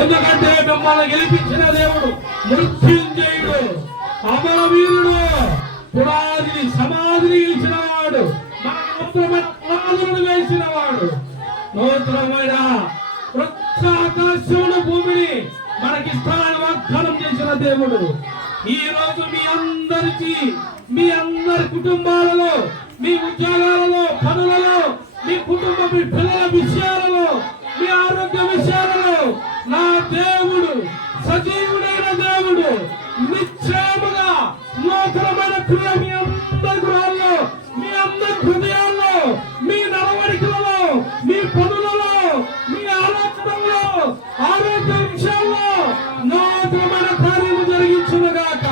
ఎందుకంటే మిమ్మల్ని గెలిపించిన దేవుడు మృత్యుంజయుడు, అమరవీరుడు, పునాదిని సమాధిని గెలిచిన వాడు, మనకు నూతనమైన పునాదులను వేసిన వాడు, నూతనమైన వృక్షాకాశమును భూమిని మనకిస్తానని వాగ్దానం చేసిన దేవుడు. ఈ రోజు మీ అందరి కుటుంబాలలో, మీ ఉద్యోగాలలో, పనులలో, మీ కుటుంబ మీ పిల్లల విషయాలలో, మీ ఆరోగ్య విషయాలలో నా దేవుడు సజీవుడైన దేవుడు నిశ్చయముగా నూతనమైన క్రియ మీ అందరి గృహాల్లో, మీ అందరి హృదయాల్లో, మీ నడవడికలలో, మీ పనులలో, మీ ఆలోచనల్లో, ఆరోగ్య విషయాల్లో నూతనమైన కార్యము జరిగించునుగాక.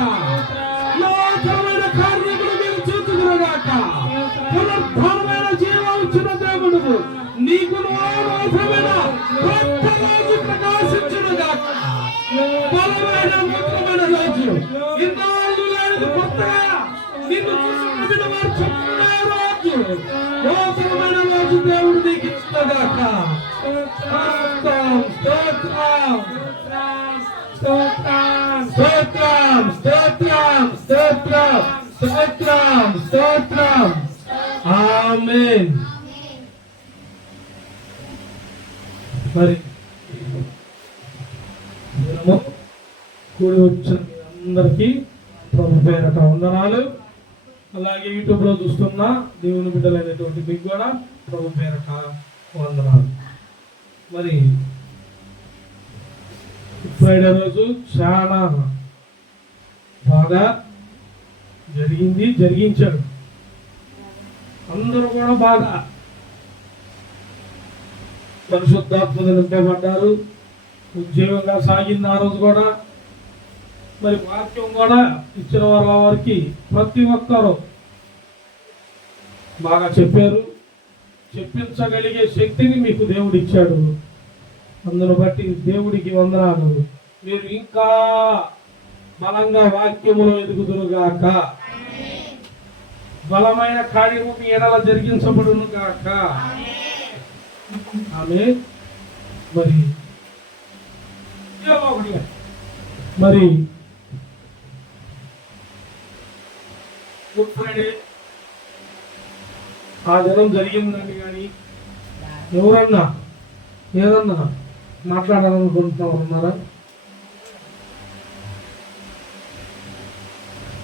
నూతనమైన కార్యములు మీరు చూచుదురుగాక. పునరుద్ధానమైన జీవం ఇచ్చిన దేవుడు నీకు నూతనమైన కొత్త రోజు ప్రకాశించునుగాక. బలమైన నూతనమైన రోజు, ఇన్నాళ్ళు లేని కొత్తగా నిన్ను చూసిన వారు చెప్తున్న రోజు, నూతనమైన రోజు దేవుడు నీకు ఇచ్చునుగాక. స్తోత్రం స్తోత్రం స్తోత్రం స్తోత్రం స్తోత్రం స్తోత్రం స్తోత్రం స్తోత్రం. ఆమేన్. మరి కూడి వచ్చిన అందరికీ ప్రభు పేరట వందనాలు. అలాగే యూట్యూబ్ లో చూస్తున్న దేవుని బిడ్డలైనటువంటి మీకు కూడా ప్రభు పేరట వందనాలు. మరి ఫ్రైడే రోజు చాలా బాగా జరిగించాడు. అందరూ కూడా బాగా పరిశుద్ధాత్మగా నింపబడ్డారు. ఉద్యోగంగా సాగింది ఆ రోజు కూడా. మరి వాక్యం కూడా ఇచ్చిన వారికి ప్రతి ఒక్కరూ బాగా చెప్పారు. చెప్పించగలిగే శక్తిని మీకు దేవుడు ఇచ్చాడు. అందును బట్టి దేవుడికి వందనాలు. మీరు ఇంకా బలంగా వాక్యములో ఎదుగుదురుగాక. బలమైన కార్యము మీ ఎడల జరిగించబడును గాక. ఆమె మరి గుడ్ ఫ్రైడే ఆ దినం జరిగిందని కానీ ఎవరన్నా ఏదన్నా మాట్లాడాలనుకుంటున్నా ఉన్నారా?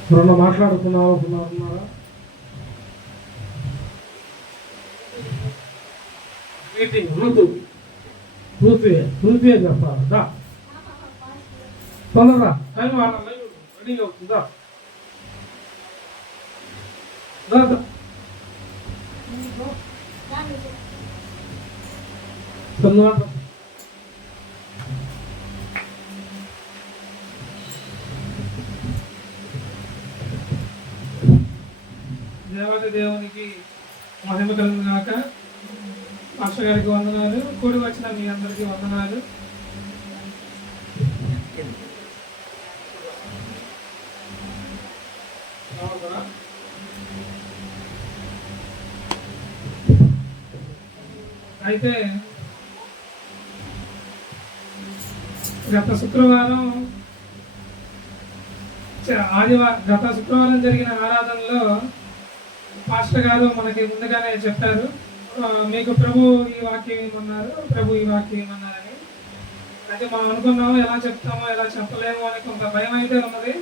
ఎవరన్నా మాట్లాడుకున్నారా? మీటింగ్ పూర్తిగా చెప్పాలి. తొందరగా టైం రెడీగా అవుతుందా? దేవాది దేవునికి మహిమ కలుగును గాక. మాస్టర్ గారికి వందనాలు. కూడి వచ్చిన మీ అందరికీ వందనాలు. అయితే గత శుక్రవారం జరిగిన ఆరాధనలో పాస్టర్ గారు మనకి ముందుగానే చెప్పారు, మీకు ప్రభు ఈ వాక్యం ఏమన్నారు, ప్రభు ఈ వాక్యం ఏమన్నారని. అయితే మనం అనుకున్నాము ఎలా చెప్తామో ఎలా చెప్పలేము అని కొంత భయం అయితే ఉన్నది.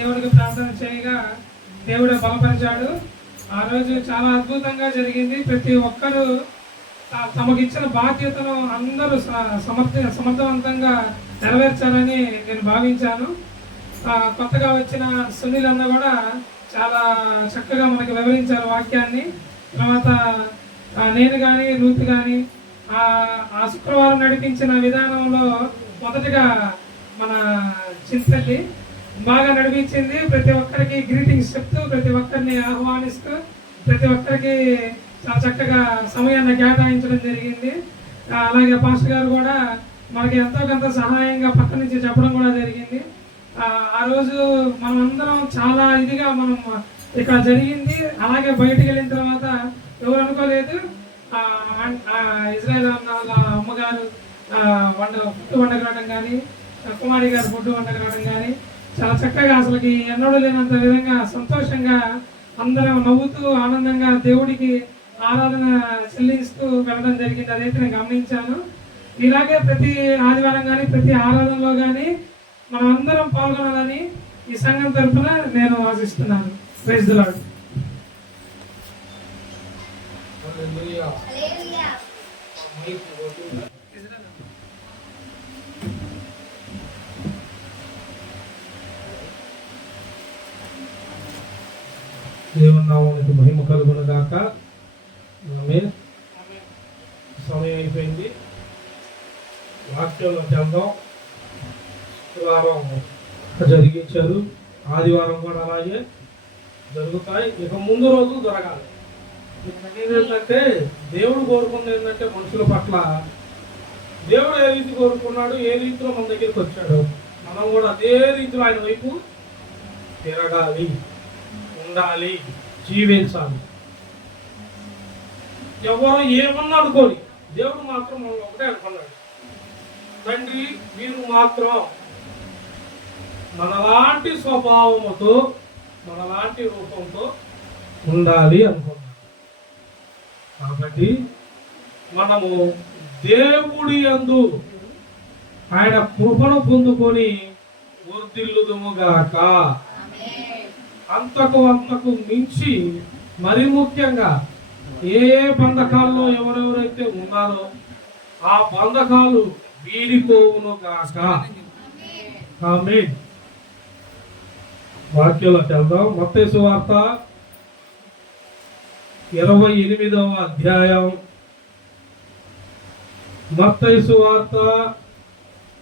దేవుడికి ప్రార్థన చేయగా దేవుడే బలపరిచాడు. ఆ రోజు చాలా అద్భుతంగా జరిగింది. ప్రతి ఒక్కరూ తమకిచ్చిన బాధ్యతను అందరూ సమర్థవంతంగా నెరవేర్చాలని నేను భావించాను. కొత్తగా వచ్చిన సునీల్ అన్న కూడా చాలా చక్కగా మనకి వివరించారు వాక్యాన్ని. తర్వాత నేను కానీ రూత్ కానీ ఆ శుక్రవారం నడిపించిన విధానంలో మొదటగా మన చింతల్లి బాగా నడిపించింది. ప్రతి ఒక్కరికి గ్రీటింగ్స్ చెప్తూ, ప్రతి ఒక్కరిని ఆహ్వానిస్తూ, ప్రతి ఒక్కరికి చాలా చక్కగా సమయాన్ని కేటాయించడం జరిగింది. అలాగే పాస్టర్ గారు కూడా మనకి ఎంతో కొంత సహాయంగా పక్క నుంచి చెప్పడం కూడా జరిగింది. ఆ రోజు మనమందరం చాలా ఇదిగా మనం ఇక్కడ జరిగింది. అలాగే బయటికి వెళ్ళిన తర్వాత ఎవరు అనుకోలేదు, ఇజ్రాయెల్ అన్న వాళ్ళ అమ్మగారు ఫుడ్ వండగలడం కానీ, కుమారి గారు ఫుడ్ వండగలడం కానీ చాలా చక్కగా అసలుకి ఎన్నడూ లేనంత విధంగా సంతోషంగా అందరం నవ్వుతూ ఆనందంగా దేవుడికి ఆరాధన చెల్లిస్తూ వెళ్ళడం జరిగింది. అదైతే నేను గమనించాను. ఇలాగే ప్రతి ఆదివారం కానీ ప్రతి ఆరాధనలో కానీ మనం అందరం పాల్గొనాలని ఈ సంఘం తరఫున నేను ఆశిస్తున్నాను. Praise the lord. దేవుని నామానికి మహిమ కలుగును గాక. సమయం అయిపోయింది. వాక్యంలో వెళ్దాం. శుక్రవారం జరిగించారు, ఆదివారం కూడా అలాగే జరుగుతాయి. ఇక ముందు రోజు జరగాలి. ఏంటంటే దేవుడు కోరుకున్నది ఏంటంటే మనుషుల పట్ల దేవుడు ఏ రీతి కోరుకున్నాడు, ఏ రీతిలో మన దగ్గరికి వచ్చాడు, మనం కూడా అదే రీతిలో ఆయన వైపు తిరగాలి, ఉండాలి, జీవించాలి. ఎవరు ఏమన్నా అనుకోని దేవుడు మాత్రం మనం ఒకటే అనుకున్నాడు, తండ్రి మీరు మాత్రం మనలాంటి స్వభావముతో మనలాంటి రూపంతో ఉండాలి అనుకున్నాడు. కాబట్టి మనము దేవుడి యందు ఆయన కృపను పొందుకొని వర్ధిల్లుదుముగాక. అంతకు మించి మరి ముఖ్యంగా ఏ బంధకాల్లో ఎవరెవరైతే ఉన్నారో ఆ బంధకాలు వీడిపోవునుగాక. ఆమేన్. వాక్యంలోకి వెళ్దాం. మత్తయి సువార్త 28వ అధ్యాయం. మత్తయి సువార్త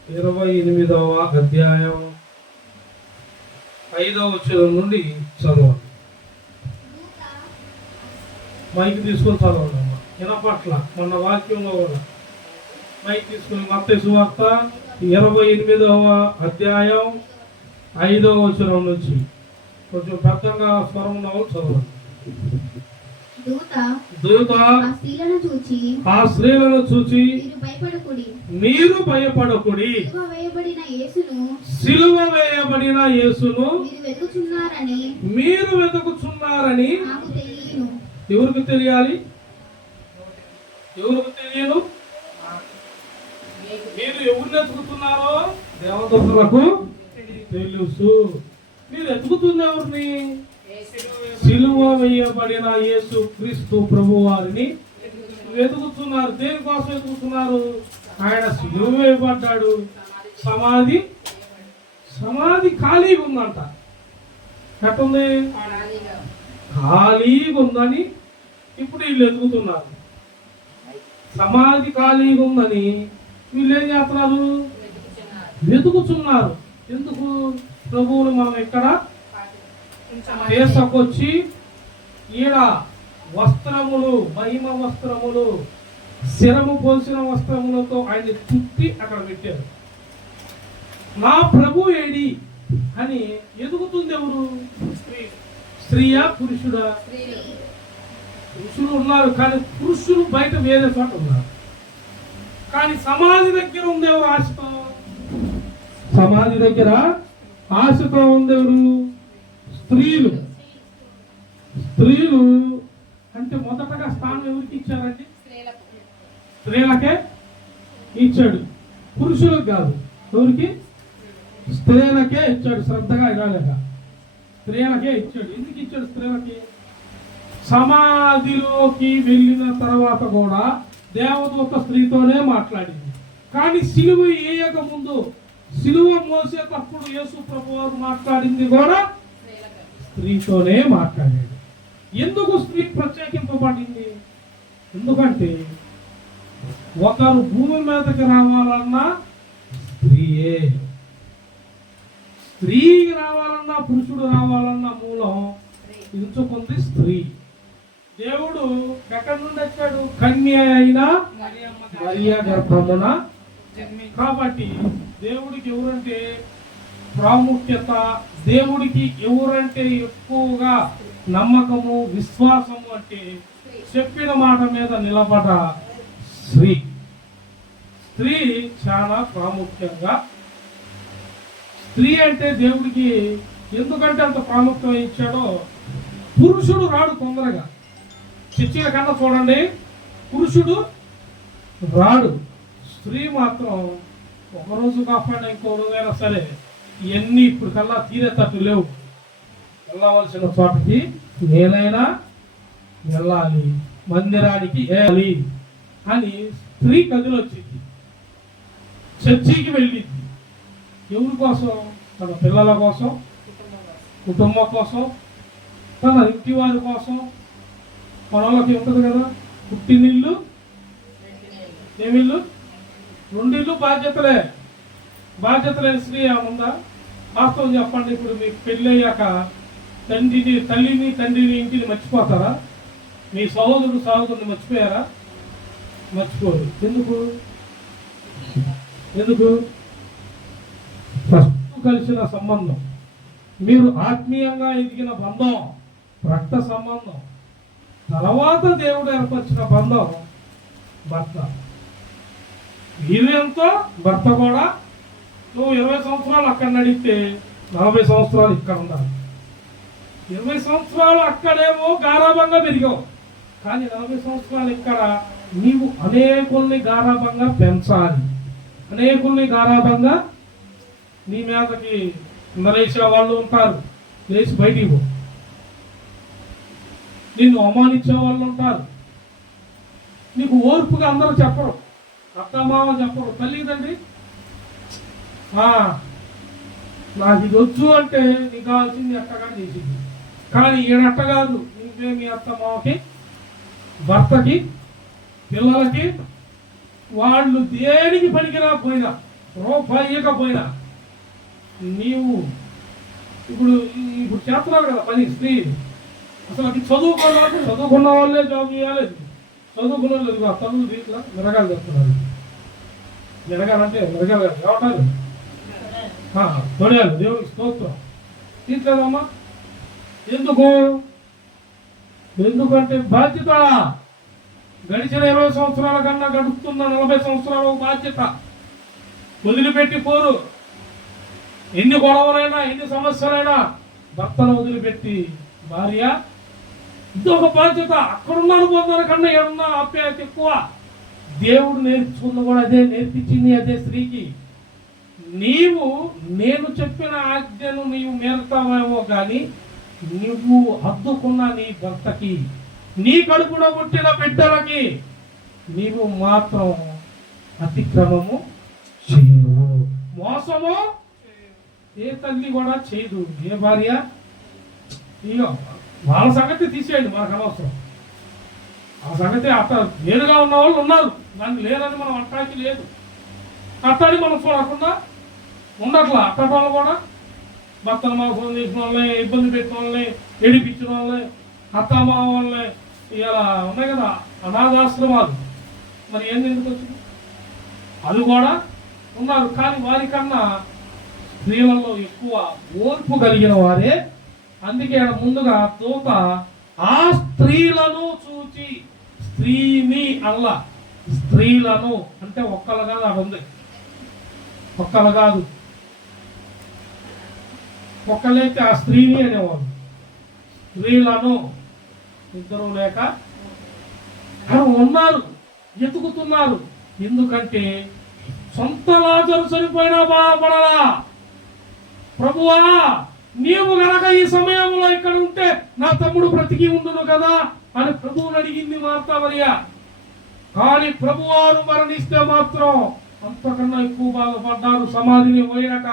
28వ అధ్యాయం 5వ వచనం నుండి చదవండి. మైక్ తీసుకొని చదవండి అమ్మా. వినపట్ల మొన్న వాక్యంలో కూడా మైక్ తీసుకుని మత్తయి సువార్త 28వ అధ్యాయం 5వ వచనం నుంచి కొంచెం పెద్దగా స్వరం ఉన్న వాళ్ళు చదవండి. దూత ఆ స్త్రీలను చూచి మీరు భయపడకుడి, సిలువ వేయబడిన యేసును మీరు వెతుకుచున్నారని. ఎవరికి తెలియాలి? ఎవరికి తెలియను? మీరు ఎవరిని వెతుకుతున్నారో దేవదూతలకు తెలుసు. మీరు వెతుకుతున్న ఎవరిని? సిలువ వేయబడిన యేసు క్రీస్తు ప్రభు వారిని వెతుకుతున్నారు. దేనికోసం వెతుకుతున్నారు? ఆయన సిలువ వేయబడ్డాడు, సమాధి ఖాళీగా ఉందంట. ఎట్టుంది? ఖాళీగా ఉందని ఇప్పుడు వీళ్ళు వెతుకుతున్నారు. సమాధి ఖాళీగా ఉందని వీళ్ళు ఏం చేస్తున్నారు? వెతుకుతున్నారు. ఎందుకు? ప్రభువుని మనం ఇక్కడ తీసుకొచ్చి ఈడ వస్త్రములు, మహిమ వస్త్రములు, శిరము పోసిన వస్త్రములతో ఆయన చుట్టి అక్కడ పెట్టారు. నా ప్రభు ఏడి అని ఎదుగుతుంది ఎవరు? స్త్రీయా పురుషుడా? పురుషులు ఉన్నారు, కానీ పురుషులు బయట వేరే చోట ఉన్నారు. కానీ సమాధి దగ్గర ఉంది ఎవరు? ఆశతో. సమాధి దగ్గర ఆశతో ఉండేవారు స్త్రీలు. స్త్రీలు అంటే మొదటగా స్థానం ఎవరికి ఇచ్చారండి? స్త్రీలకే ఇచ్చాడు, పురుషులకు కాదు. ఎవరికి? స్త్రీలకే ఇచ్చాడు. శ్రద్ధగా ఇరాలేక స్త్రీలకే ఇచ్చాడు. ఎందుకు ఇచ్చాడు స్త్రీలకి? సమాధిలోకి వెళ్ళిన తర్వాత కూడా దేవదూత స్త్రీతోనే మాట్లాడింది. కానీ సిలువ వేయక ముందు, సిలువ మోసేటప్పుడు యేసు ప్రభు వారు మాట్లాడింది కూడా స్త్రీతోనే మాట్లాడాడు. ఎందుకు స్త్రీ ప్రత్యేకింపబడింది? ఎందుకంటే ఒకరు భూమి మీదకి రావాలన్నా స్త్రీయే, స్త్రీకి రావాలన్నా పురుషుడు రావాలన్నా మూలం ఎంచుకుంది స్త్రీ. దేవుడు ఎక్కడి నుండి వచ్చాడు? కన్య అయిన మరియ గర్భమున. కాబట్టి దేవుడికి ఎవరంటే ప్రాముఖ్యత, దేవుడికి ఎవరంటే ఎక్కువగా నమ్మకము, విశ్వాసము అంటే చెప్పిన మాట మీద నిలబడ స్త్రీ. స్త్రీ చాలా ప్రాముఖ్యంగా, స్త్రీ అంటే దేవుడికి ఎందుకంటే అంత ప్రాముఖ్యం ఇచ్చాడో, పురుషుడు రాడు తొందరగా. చర్చల కన్నా చూడండి, పురుషుడు రాడు, స్త్రీ మాత్రం ఒకరోజు కాకుండా ఇంకో రోజైనా సరే ఇవన్నీ ఇప్పుడు కల్లా తీరేటట్టు లేవు. వెళ్ళవలసిన చోటకి నేనైనా వెళ్ళాలి, మందిరానికి వెళ్ళాలి అని స్త్రీ కదిలొచ్చింది, చర్చికి వెళ్ళింది. ఎవరి కోసం? తన పిల్లల కోసం, కుటుంబం కోసం, తన ఇంటి వారి కోసం. మన వాళ్ళకి ఉంటుంది కదా, పుట్టినిల్లు ఏమిల్లు, రెండిల్లు బాధ్యతలే. బాధ్యతలేని స్త్రీ ఏముందా? వాస్తవం చెప్పండి, ఇప్పుడు మీకు పెళ్ళి అయ్యాక తల్లిని తండ్రిని ఇంటిని మర్చిపోతారా? మీ సహోదరుని మర్చిపోయారా? మర్చిపోరు. ఎందుకు? ఫస్ట్ కలిసిన సంబంధం, మీరు ఆత్మీయంగా ఎదిగిన బంధం, రక్త సంబంధం. తర్వాత దేవుడు ఏర్పరిచిన బంధం భర్త. మీరు ఎంతో, భర్త కూడా. నువ్వు 20 సంవత్సరాలు అక్కడ నడిస్తే 40 సంవత్సరాలు ఇక్కడ ఉండాలి. 20 సంవత్సరాలు అక్కడేమో గారాబంగా పెరిగావు, కానీ 40 సంవత్సరాలు ఇక్కడ నీవు అనేకుల్ని గారాబంగా పెంచాలి. అనేకుల్ని గారాబంగా నీ మీదకి మలేషియా వాళ్ళు ఉంటారు, లేచి బయటికి పో. నిన్ను అవమానించే వాళ్ళు ఉంటారు. నీకు ఓర్పుగా అందరూ చెప్పరు, అత్తమామ చెప్పరు, తల్లిదండ్రి నాకు ఇది వచ్చు అంటే నీకు కావాల్సింది అట్టగా చేసింది. కానీ ఈయనట్ట కాదు, నీవే మీ అత్తమామకి, భర్తకి, పిల్లలకి, వాళ్ళు దేనికి పనికిరాకపోయినా, రూపాయి ఇవ్వకపోయినా నీవు ఇప్పుడు చేస్తున్నావు కదా పని. స్త్రీ అసలు అది చదువుకున్న వాళ్ళే జాబ్ చేయాలి, చదువుకున్న వాళ్ళు చదువు దీంట్లో మిరగాలు చెప్తున్నారు. మిరగాలంటే మిరగాలు కాదు, ఏమంటారు? తొడయాలి. దేవుడికి స్తోత్రం. తీర్చలేదమ్మా. ఎందుకంటే బాధ్యత. గడిచిన 20 సంవత్సరాల కన్నా గడుపుతున్న 40 సంవత్సరాల బాధ్యత వదిలిపెట్టి పోరు. ఎన్ని గొడవలైనా, ఎన్ని సమస్యలైనా భర్తను వదిలిపెట్టి భార్య, ఇదొక బాధ్యత. అక్కడున్న అనుభవం కన్నా ఏడున్న ఆప్యాయత ఎక్కువ. దేవుడు నేర్చుకున్న కూడా అదే, నేర్పించింది అదే స్త్రీకి. నేను చెప్పిన ఆజ్ఞను నీవు మేరతావేమో కానీ నువ్వు హద్దుకున్న నీ భర్తకి, నీ కడుపులో పుట్టిన బిడ్డలకి నీవు మాత్రం అతిక్రమము చేయవు, మోసము ఏ తల్లి కూడా చేయదు, ఏ భార్య. ఇక వాళ్ళ సంగతి తీసేయండి, మనకు అనవసరం. ఆ సంగతి అట్ట వేరుగా ఉన్న వాళ్ళు ఉన్నారు, దాన్ని లేదని మనం అట్టాకి లేదు. అట్టాడి మనం చూడకుండా ఉండట్లా. అట్టటి వాళ్ళు కూడా భర్తను మోసం చేసిన వాళ్ళని, ఇబ్బంది పెట్టిన వాళ్ళని, ఏడిపించిన వాళ్ళని, అత్తమామ వాళ్ళని, ఇలా ఉన్నాయి కదా అనాథాశ్రమాలు. మరి ఏంది ఎందుకు వచ్చింది? అది కూడా ఉన్నారు. కానీ వారికన్నా స్త్రీలలో ఎక్కువ ఓర్పు కలిగిన వారే. అందుకే ముందుగా దూత ఆ స్త్రీలను చూచి, స్త్రీని అల్ల, స్త్రీలను అంటే ఒక్కలు కాదు, అది ఉంది, ఒక్కలు కాదు. ఒక్కలైతే ఆ స్త్రీని అనేవాళ్ళు, స్త్రీలను ఇద్దరు లేక ఉన్నారు, ఎతుకుతున్నారు. ఎందుకంటే సొంత లాజరు చనిపోయినా బాధపడలా. ప్రభువా, నీవు గనక ఈ సమయంలో ఇక్కడ ఉంటే నా తమ్ముడు బ్రతికి ఉండును కదా అని ప్రభువుని అడిగింది మార్తా మరియ. కానీ ప్రభువారు మరణిస్తే మాత్రం అంతకన్నా ఎక్కువ బాధపడ్డారు. సమాధిని పోయాక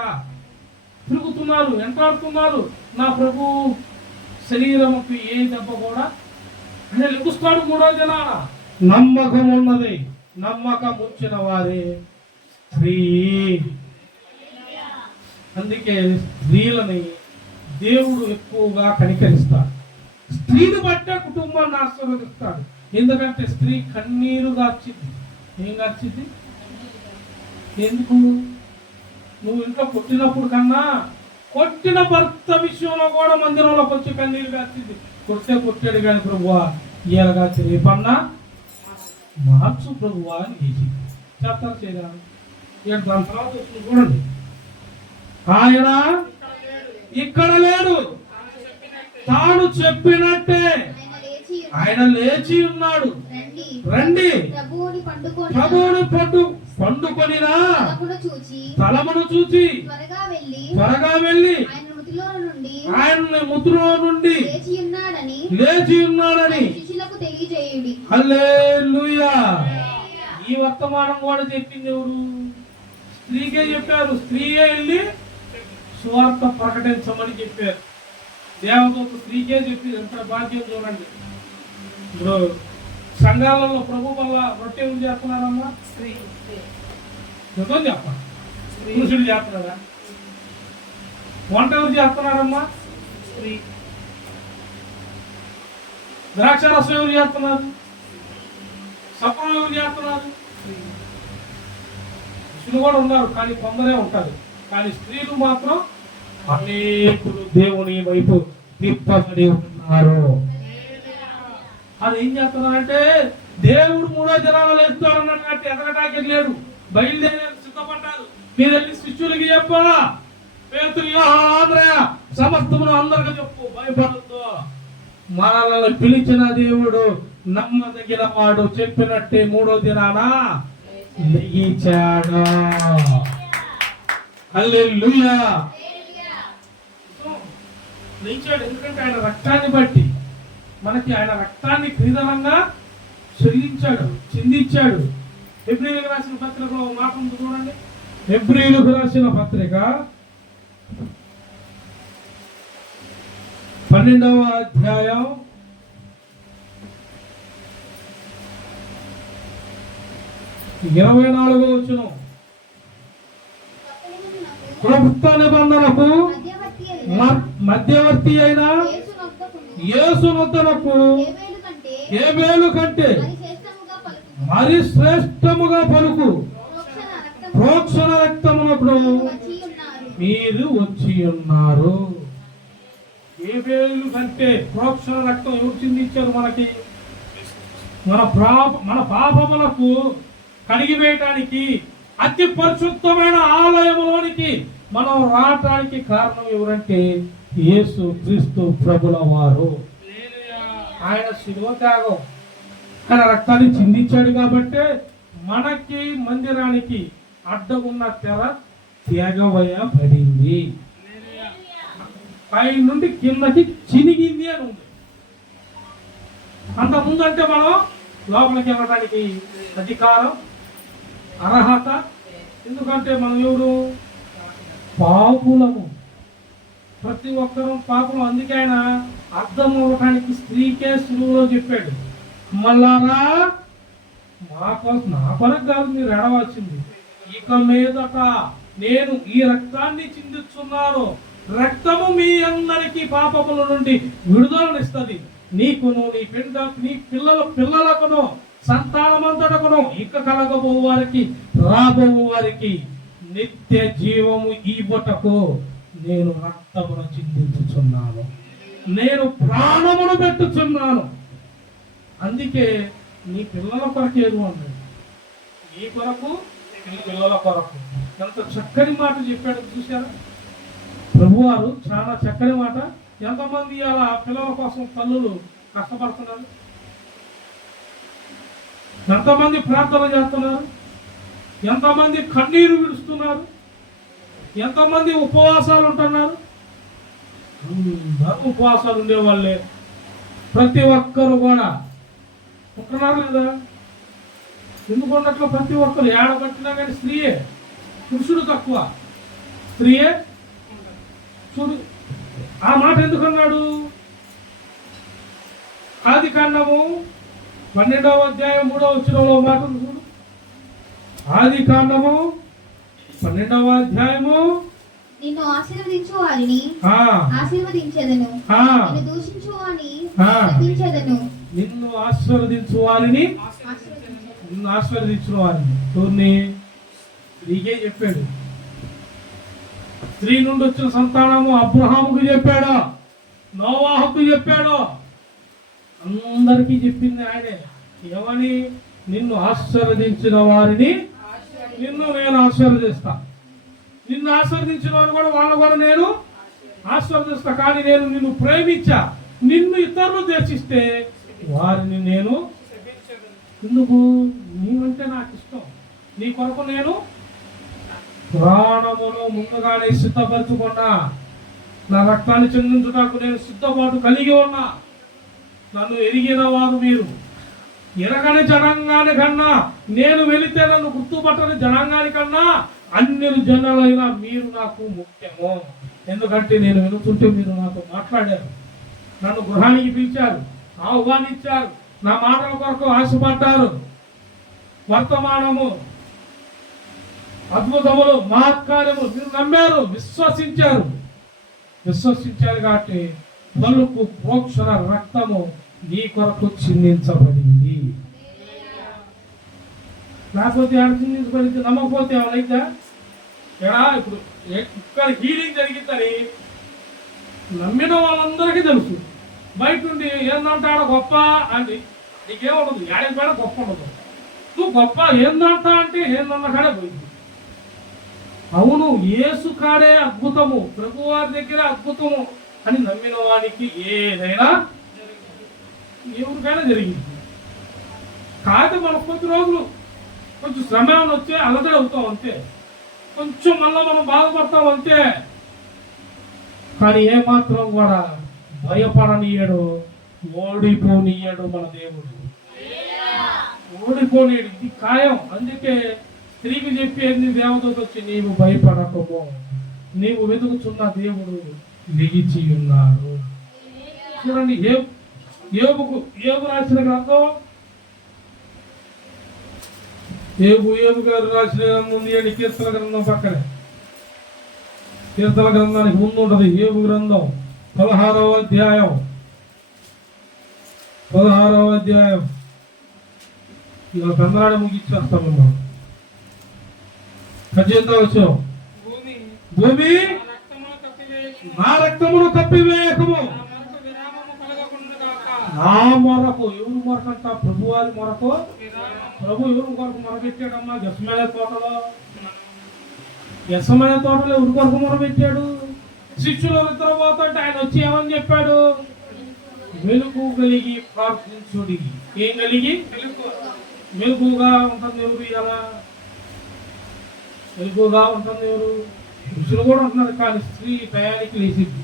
తిరుగుతున్నారు, వెంటాడుతున్నారు. నా ప్రభు శరీరంకి ఏ దెబ్బ కూడా అంటే లెగుస్తాడు. 3వ దినాన నమ్మకం ఉన్నది, నమ్మకం ఉంచిన వారే స్త్రీ. అందుకే స్త్రీలని దేవుడు ఎక్కువగా కనికరిస్తాడు. స్త్రీని బట్టే కుటుంబాన్ని ఆశీర్వదిస్తాడు. ఎందుకంటే స్త్రీ కన్నీరు గార్చింది. ఏం గార్చింది? ఎందుకు? నువ్వు ఇంట్లో కొట్టినప్పుడు కన్నా కొట్టిన భర్త విషయంలో కూడా మందిరంలోకి వచ్చి కన్నీరు గార్చింది. కొట్టాడు కానీ ప్రభువా ఇయ్యాల గార్చి రేపన్నా మార్చు ప్రభువా అని చేస్తారు చేయరా? దాని తర్వాత వస్తుంది చూడండి. ఆయన ఇక్కడ లేడు, తాను చెప్పినట్టే ఆయన లేచి ఉన్నాడు. రండి ప్రభువుని పండుకొనినా తలమును చూచి త్వరగా వెళ్ళి ఆయన మృతుల్లో నుండి లేచి ఉన్నాడని హల్లెలూయా. ఈ వర్తమానం కూడా చెప్పింది ఎవరు? స్త్రీకే చెప్పారు. స్త్రీయే వెళ్ళి సువార్త ప్రకటించమని చెప్పారు. దేవదూత స్త్రీకే చెప్పింది. ఎంత భాగ్యం చూడండి. ఇప్పుడు సంఘాలలో ప్రభు వల్ల రొట్టె ఎవరు చేస్తున్నారమ్మా? నిజం చెప్ప పురుషుడు చేస్తున్నారా? వంట ఎవరు చేస్తున్నారమ్మా? స్త్రీ. ద్రాక్షారసం ఎవరు చేస్తున్నారు? సఫలం ఎవరు చేస్తున్నారు? పురుషులు కూడా ఉన్నారు, కానీ కొందరే ఉంటారు. కానీ స్త్రీలు మాత్రం అనేకులు దేవుని వైపు తిప్పబడి ఉన్నారు. అది ఏం చేస్తున్నారంటే దేవుడు 3వ దినాలలో లేస్తాడు అన్నట్టు ఎదగటానికి లేడు. బయలుదేరి సిద్ధపడ్డారు. మీరు వెళ్ళి శిష్యులకి చెప్పాలా? పేతురు, యోహాను, ఆంద్రయ సమస్తమును అందరికీ చెప్పు, భయపడద్దు. మనల్ని పిలిచిన దేవుడు నమ్మదగిన వాడు, చెప్పినట్టే 3వ దినాన లేచాడు. హల్లెలూయా. లేచాడు. ఎందుకంటే ఆయన రక్తాన్ని బట్టి మనకి ఆయన రక్తాన్ని క్రీదనంగా చిందించాడు. హెబ్రీయులకు రాసిన పత్రికలో మాట ఉంది చూడండి. హెబ్రీయులకు రాసిన పత్రిక 12వ అధ్యాయం 24వ వచనం. క్రొత్త నిబంధనకు మధ్యవర్తి అయిన యేసు నొద్దనకు హేబేలు కంటే మరి శ్రేష్టముగా పలుకు ప్రోక్షణ రక్తమునకు మీరు వచ్చి ఉన్నారు. హేబేలు కంటే ప్రోక్షణ రక్తం ఎవరు చిందించారు? మనకి మన పాపములకు కడిగివేయటానికి అతి పరిశుద్ధమైన ఆలయములోనికి మనం రావటానికి కారణం ఎవరంటే యేసు క్రీస్తు ప్రభుల వారు. ఆయన శిలువ త్యాగం, ఆయన రక్తాన్ని చిందించాడు కాబట్టి మనకి మందిరానికి అడ్డగున్న తెర తెగవేయబడింది. పై నుండి కిందకి చినిగింది అని ఉంది. అంత ముందంటే మనం లోపలికి వెళ్ళడానికి అధికారం, అర్హత. ఎందుకంటే మనం ఎవరు? పాపులము. ప్రతి ఒక్కరూ పాపం. అందుకే ఆయన అర్థం అవ్వటానికి స్త్రీకే సులువులో చెప్పాడు, మళ్ళారా నా కొరకు కాదు మీరు ఎడవచ్చింది, ఇక మీదట నేను ఈ రక్తాన్ని చిందిస్తున్నాను. రక్తము మీ అందరికీ పాపముల నుండి విడుదలనిస్తుంది. నీకును నీ పిల్లలకును సంతానమంతటకును ఇక కలగబో వారికి రాబో వారికి నిత్య జీవము ఈబొటకు నేను రక్తమును చిందించుచున్నాను, నేను ప్రాణమును పెట్టుచున్నాను. అందుకే నీ పిల్లల కొరకు ఏదు అన్నాడు. నీ కొరకు, నీ పిల్లల కొరకు. ఎంత చక్కని మాట చెప్పాడు చూశారా ప్రభువారు? చాలా చక్కని మాట. ఎంతమంది అలా పిల్లల కోసం తల్లులు కష్టపడుతున్నారు? ఎంతమంది ప్రార్థన చేస్తున్నారు? ఎంతమంది కన్నీరు విడుస్తున్నారు? ఎంతమంది ఉపవాసాలు ఉంటున్నారు? అందరూ ఉపవాసాలు ఉండేవాళ్ళే. ప్రతి ఒక్కరు కూడా ఉంటున్నారు లేదా? ఎందుకు ఉన్నట్లు? ప్రతి ఒక్కరు ఏడబట్టినా కానీ స్త్రీయే, పురుషుడు తక్కువ, స్త్రీయే. చూడు ఆ మాట ఎందుకన్నాడు? ఆదికాండము 12వ అధ్యాయం 3వ వచనంలో మాట చూడు. ఆదికాండము 12వ అధ్యాయము. నిన్ను ఆశీర్వదించు వారిని ఆశీర్వదించెదను, నిన్ను దూషించు వారిని శపించెదను. నిన్ను ఆశీర్వదించు వారిని, నిన్ను ఆశీర్వదించిన వారిని తోని స్త్రీకే చెప్పాడు. స్త్రీ నుండి వచ్చిన సంతానము అబ్రహాముకు చెప్పాడు, నోవాహుకు చెప్పాడు, అందరికీ చెప్పింది ఆయనే. ఏమని? నిన్ను ఆశీర్వదించిన వారిని నిన్ను నేను ఆశీర్వదిస్తా. నిన్ను ఆశీర్వదించిన వాడు కూడా వాళ్ళు కూడా నేను ఆశీర్వదిస్తా. కానీ నేను నిన్ను ప్రేమించా. నిన్ను ఇతరులు ద్వేషిస్తే వారిని నేను ఎందుకు? నీవంటే నాకు ఇష్టం. నీ కొరకు నేను ప్రాణమును ముందుగానే సిద్ధపరచుకున్నా. నా రక్తాన్ని చెందించుటకు నేను సిద్ధపాటు కలిగి ఉన్నా. నన్ను ఎరిగిన వారు మీరు. ఎరగని జనాంగాని కన్నా, నేను వెళితే నన్ను గుర్తుపట్టని జనాంగాని కన్నా అన్ని జనాలైనా మీరు నాకు ముఖ్యము. ఎందుకంటే నేను వెళుతుంటే మీరు నాతో మాట్లాడారు, నన్ను గృహానికి పిలిచారు, ఆహ్వానించారు, నా మాటల కొరకు ఆశపడ్డారు. వర్తమానము, అద్భుతములు, మహత్కార్యములు మీరు నమ్మారు, విశ్వసించారు కాబట్టి పలుకు ప్రోక్షణ రక్తము నీ కొరకు చిందించబడింది. లేకపోతే ఆడ చిందించబడింది, నమ్మకపోతే ఏమైనా ఇప్పుడు ఇక్కడ హీలింగ్ జరిగిందని నమ్మిన వాళ్ళందరికీ తెలుసు. బయట నుండి ఏందంటాడు గొప్ప అంటే నీకేముండదు, ఏడాది పేడ గొప్ప ఉండదు. నువ్వు గొప్ప ఏందంటా అంటే ఏందన్న కాడే పోయింది. అవును, యేసు కాడే అద్భుతము, ప్రభువారి దగ్గర అద్భుతము అని నమ్మిన వానికి ఏదైనా ఎవరికైనా జరిగింది. కాదు మనకు కొద్ది రోజులు కొంచెం శ్రమ వచ్చే అలజడి అవుతాం అంతే, కొంచెం మళ్ళీ మనం బాధపడతాం అంతే. కానీ ఏమాత్రం కూడా భయపడనీయడు, ఓడిపోనీయడు మన దేవుడు. ఓడిపోనీయడు, ఇది ఖాయం. అందుకే స్త్రీకి చెప్పేది దేవతతో వచ్చి నీవు భయపడకము, నీవు వెతుకుతున్న దేవుడు దిగిచి ఉన్నాడు. చూడండి, ఏబు రాసిన గ్రంథం, ఏబు గారు రాసిన ఉంది అని కీర్తన గ్రంథం పక్కనే, కీర్తన గ్రంథానికి ముందు ఉంటది ఏబు గ్రంథం 16వ అధ్యాయం. ఇలా పెందరాడ ముగిచ్చేస్తాం మేము. ఖచ్చితంగా వచ్చాం. భూమి నా రక్తమును కప్పివేయకము, నా మొరకు. ఎవరు మొరకంట? ప్రభువారి మొరకు. ప్రభు ఎవరు కొరకు మొరపెట్టాడమ్మా? గెస్సమనే తోటలో ఎవరి కొరకు మొరపెట్టాడు? శిష్యులు ఇద్దరు పోతుంటే ఆయన వచ్చి ఏమని చెప్పాడు? వెలుగు కలిగి ప్రార్థించుడి. ఏం కలిగి? వెలుగుగా ఉంటుంది ఎవరు? ఇలా వెలుగుగా ఉంటుంది ఎవరు? పురుషులు కూడా ఉంటున్నారు, కానీ స్త్రీ టయానికి లేచింది,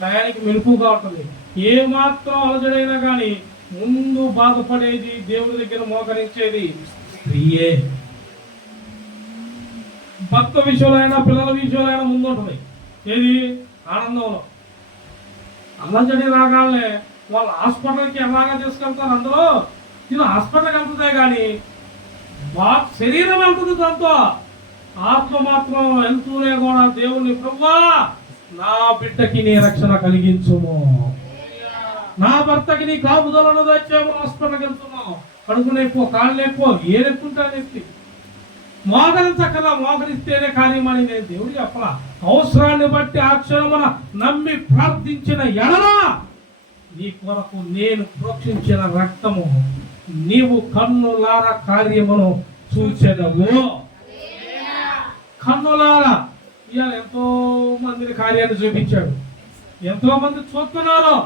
టయానికి మెలుపుగా ఉంటుంది. ఏ మాత్రం అలజడైనా కానీ ముందు బాధపడేది, దేవుడి దగ్గర మోకరించేది స్త్రీయే. భర్త విషయంలో అయినా పిల్లల విషయంలో అయినా ముందు ఉంటుంది. ఏది? ఆనందంలో. అలజడి రాగానే వాళ్ళు హాస్పిటల్కి ఎలాగా తీసుకెళ్తారు, అందులో నేను హాస్పిటల్కి వెళ్తుందే కానీ శరీరం వెళ్తుంది, దాంతో ఆత్మ మాత్రం వెళ్తూనే కూడా దేవుని ప్రభువా నా బిడ్డకి నీ రక్షణ కలిగించుము, నా భర్తకి నీ కాపుదలను తెచ్చాము, హాస్పిటల్కి వెళ్తున్నావు, కడుపు నొప్పో కాళ్ళు నొప్పో ఏ నొప్పుంటా నొప్పి మోకరించక్కలా, మోకరిస్తేనే కార్యమని నేను దేవుడు చెప్పలా. అవసరాన్ని బట్టి ఆ క్షణమున నమ్మి ప్రార్థించిన ఎడలా నీ కొరకు నేను ప్రోక్షించిన రక్తము నీవు కన్నులార కార్యమును చూచెదవు. కన్నులారా ఇవాళ ఎంతో మందిని కార్యాన్ని చూపించాడు, ఎంతో మంది చూస్తున్నారు,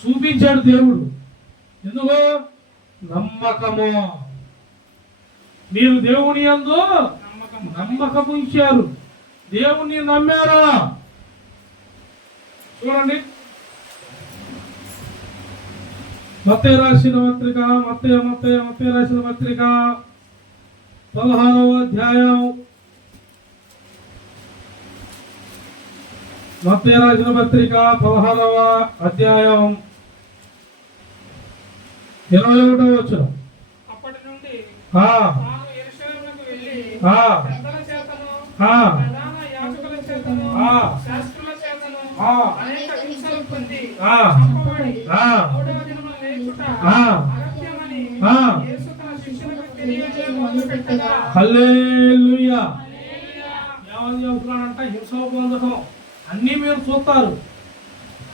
చూపించాడు దేవుడు. ఎందుకు? నమ్మకము. మీరు దేవుని యందు నమ్మకం ఉంచారు, దేవుణ్ణి నమ్మారా? చూడండి, మత్తయి రాసిన పత్రిక 16వ అధ్యాయం. మత్తయి రాసిన పత్రిక 16వ అధ్యాయం 21వ వచనం. అప్పటి నుండి హల్లెలూయా. ఏమని చెబుతున్నాడంట? హింసలు పొందడం అన్నీ మీరు చూస్తారు,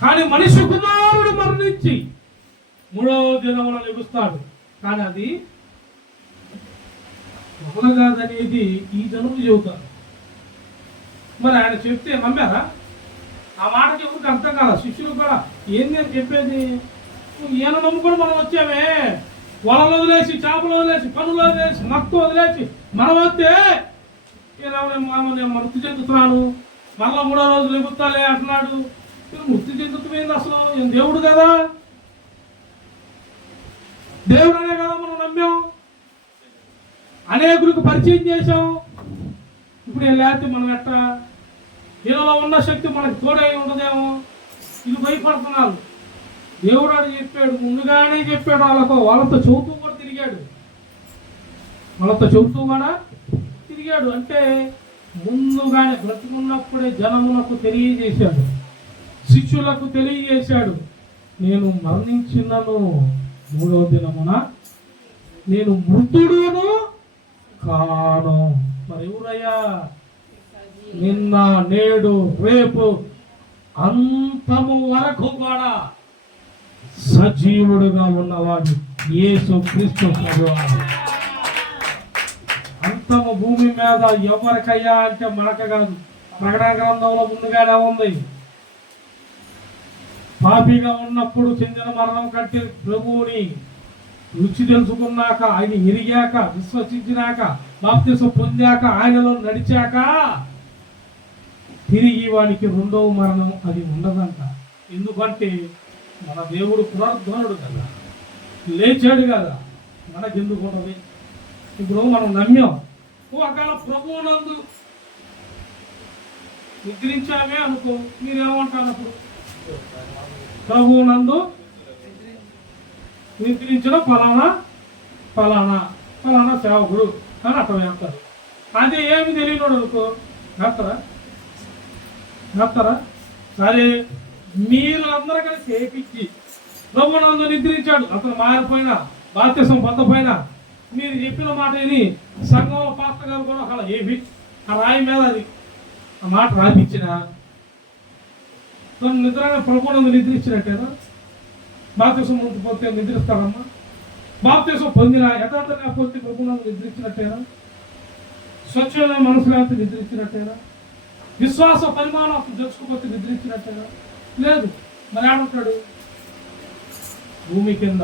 కానీ మనిషి కుమారుడు మరణించి 3వ దినమున లెగుస్తాడు. కానీ అది వల్ల కాదనేది ఈ జనులు చెబుతారు. మరి ఆయన చెప్తే నమ్మారా? ఆ మాటకి ఎవరికి అర్థం కాదు. శిష్యులు కూడా ఏంది అని చెప్పేది? ఈయన నమ్ముకొని మనం వచ్చామే, వలలు వదిలేసి, చేపలు వదిలేసి, పనులు వదిలేసి, మత్తు వదిలేసి మనం వస్తే నేను మృతి చెందుతున్నాను, మళ్ళా 3వ రోజు ఎగుతాలే అంటున్నాడు. మృతి చెందుతుంది అసలు? ఏం దేవుడు కదా? దేవుడు అనే కదా మనం నమ్మాం, అనేకులకు పరిచయం చేశాం. ఇప్పుడు ఏం లేకపోతే మనం ఎట్టా? దీనిలో ఉన్న శక్తి మనకు తోడై ఉండదేమో, ఇది భయపడుతున్నారు. దేవుడు అని చెప్పాడు, ముందుగానే చెప్పాడు. వాళ్ళతో చెబుతూ కూడా తిరిగాడు, అంటే ముందుగానే బ్రతుకున్నప్పుడే జనములకు తెలియజేశాడు, శిష్యులకు తెలియజేశాడు. నేను మరణించినను 3వ దినమున నేను మృతుడును కాను. మరి ఎవరయ్యా? నిన్న, నేడు, రేపు, అంతము వరకు కూడా సజీవుడుగా ఉన్నవాడు యేసు క్రీస్తు ప్రభువారు. అంతము భూమి మీద ఎవరికయ్యా అంటే మనకు కాదు. ప్రకటన గ్రంథంలో ముందుగానే ఉంది, పాపిగా ఉన్నప్పుడు చెందిన మరణం కంటే ప్రభువుని రుచి తెలుసుకున్నాక, ఆయన ఎరిగాక, విశ్వసించినాక, బాప్తిసం పొందాక, ఆయనలో నడిచాక తిరిగి వాడికి 2వ మరణం అది ఉండదంట. ఎందుకంటే మన దేవుడు పునరుద్ధరుడు కదా, లేచాడు కదా, మనకెందుకు ఉండదు? ఇప్పుడు మనం నమ్మాం, ఒకవేళ ప్రభువునందు నిద్రించామే అనుకో, మీరేమంటారు? అప్పుడు ప్రభువునందు నిద్రించిన ఫలానా సేవకుడు అని అర్థం చేస్తారు. అదే ఏమి తెలియనోడు అనుకో, చెప్తారా? సరే, మీరు అందరూ కలిసి చేపించి ప్రభువునందు నిద్రించాడు, అతను మారిపోయినా, బాప్తిసం పొందపోయినా, మీరు చెప్పిన మాట ఇది సంఘంలో పాస్టర్ గారు కూడా అలా ఏమి ఆ రాయి మీద అది ఆ మాట రాయించిన నిద్రగా ప్రభువునందు నిద్రించినట్టేనా? బాప్తిసం పొందిపోతే నిద్రిస్తారమ్మా? బాప్తిసం పొందిన యథార్థంగా పొంది ప్రభువునందు నిద్రించినట్టేనా? స్వచ్ఛమైన మనసు లేకపోతే నిద్రించినట్టేనా? విశ్వాస పరిమాణం తెలుసుకోకపోతే నిద్రించినట్టేనా? లేదు. మరి ఆడుంటాడు భూమి కింద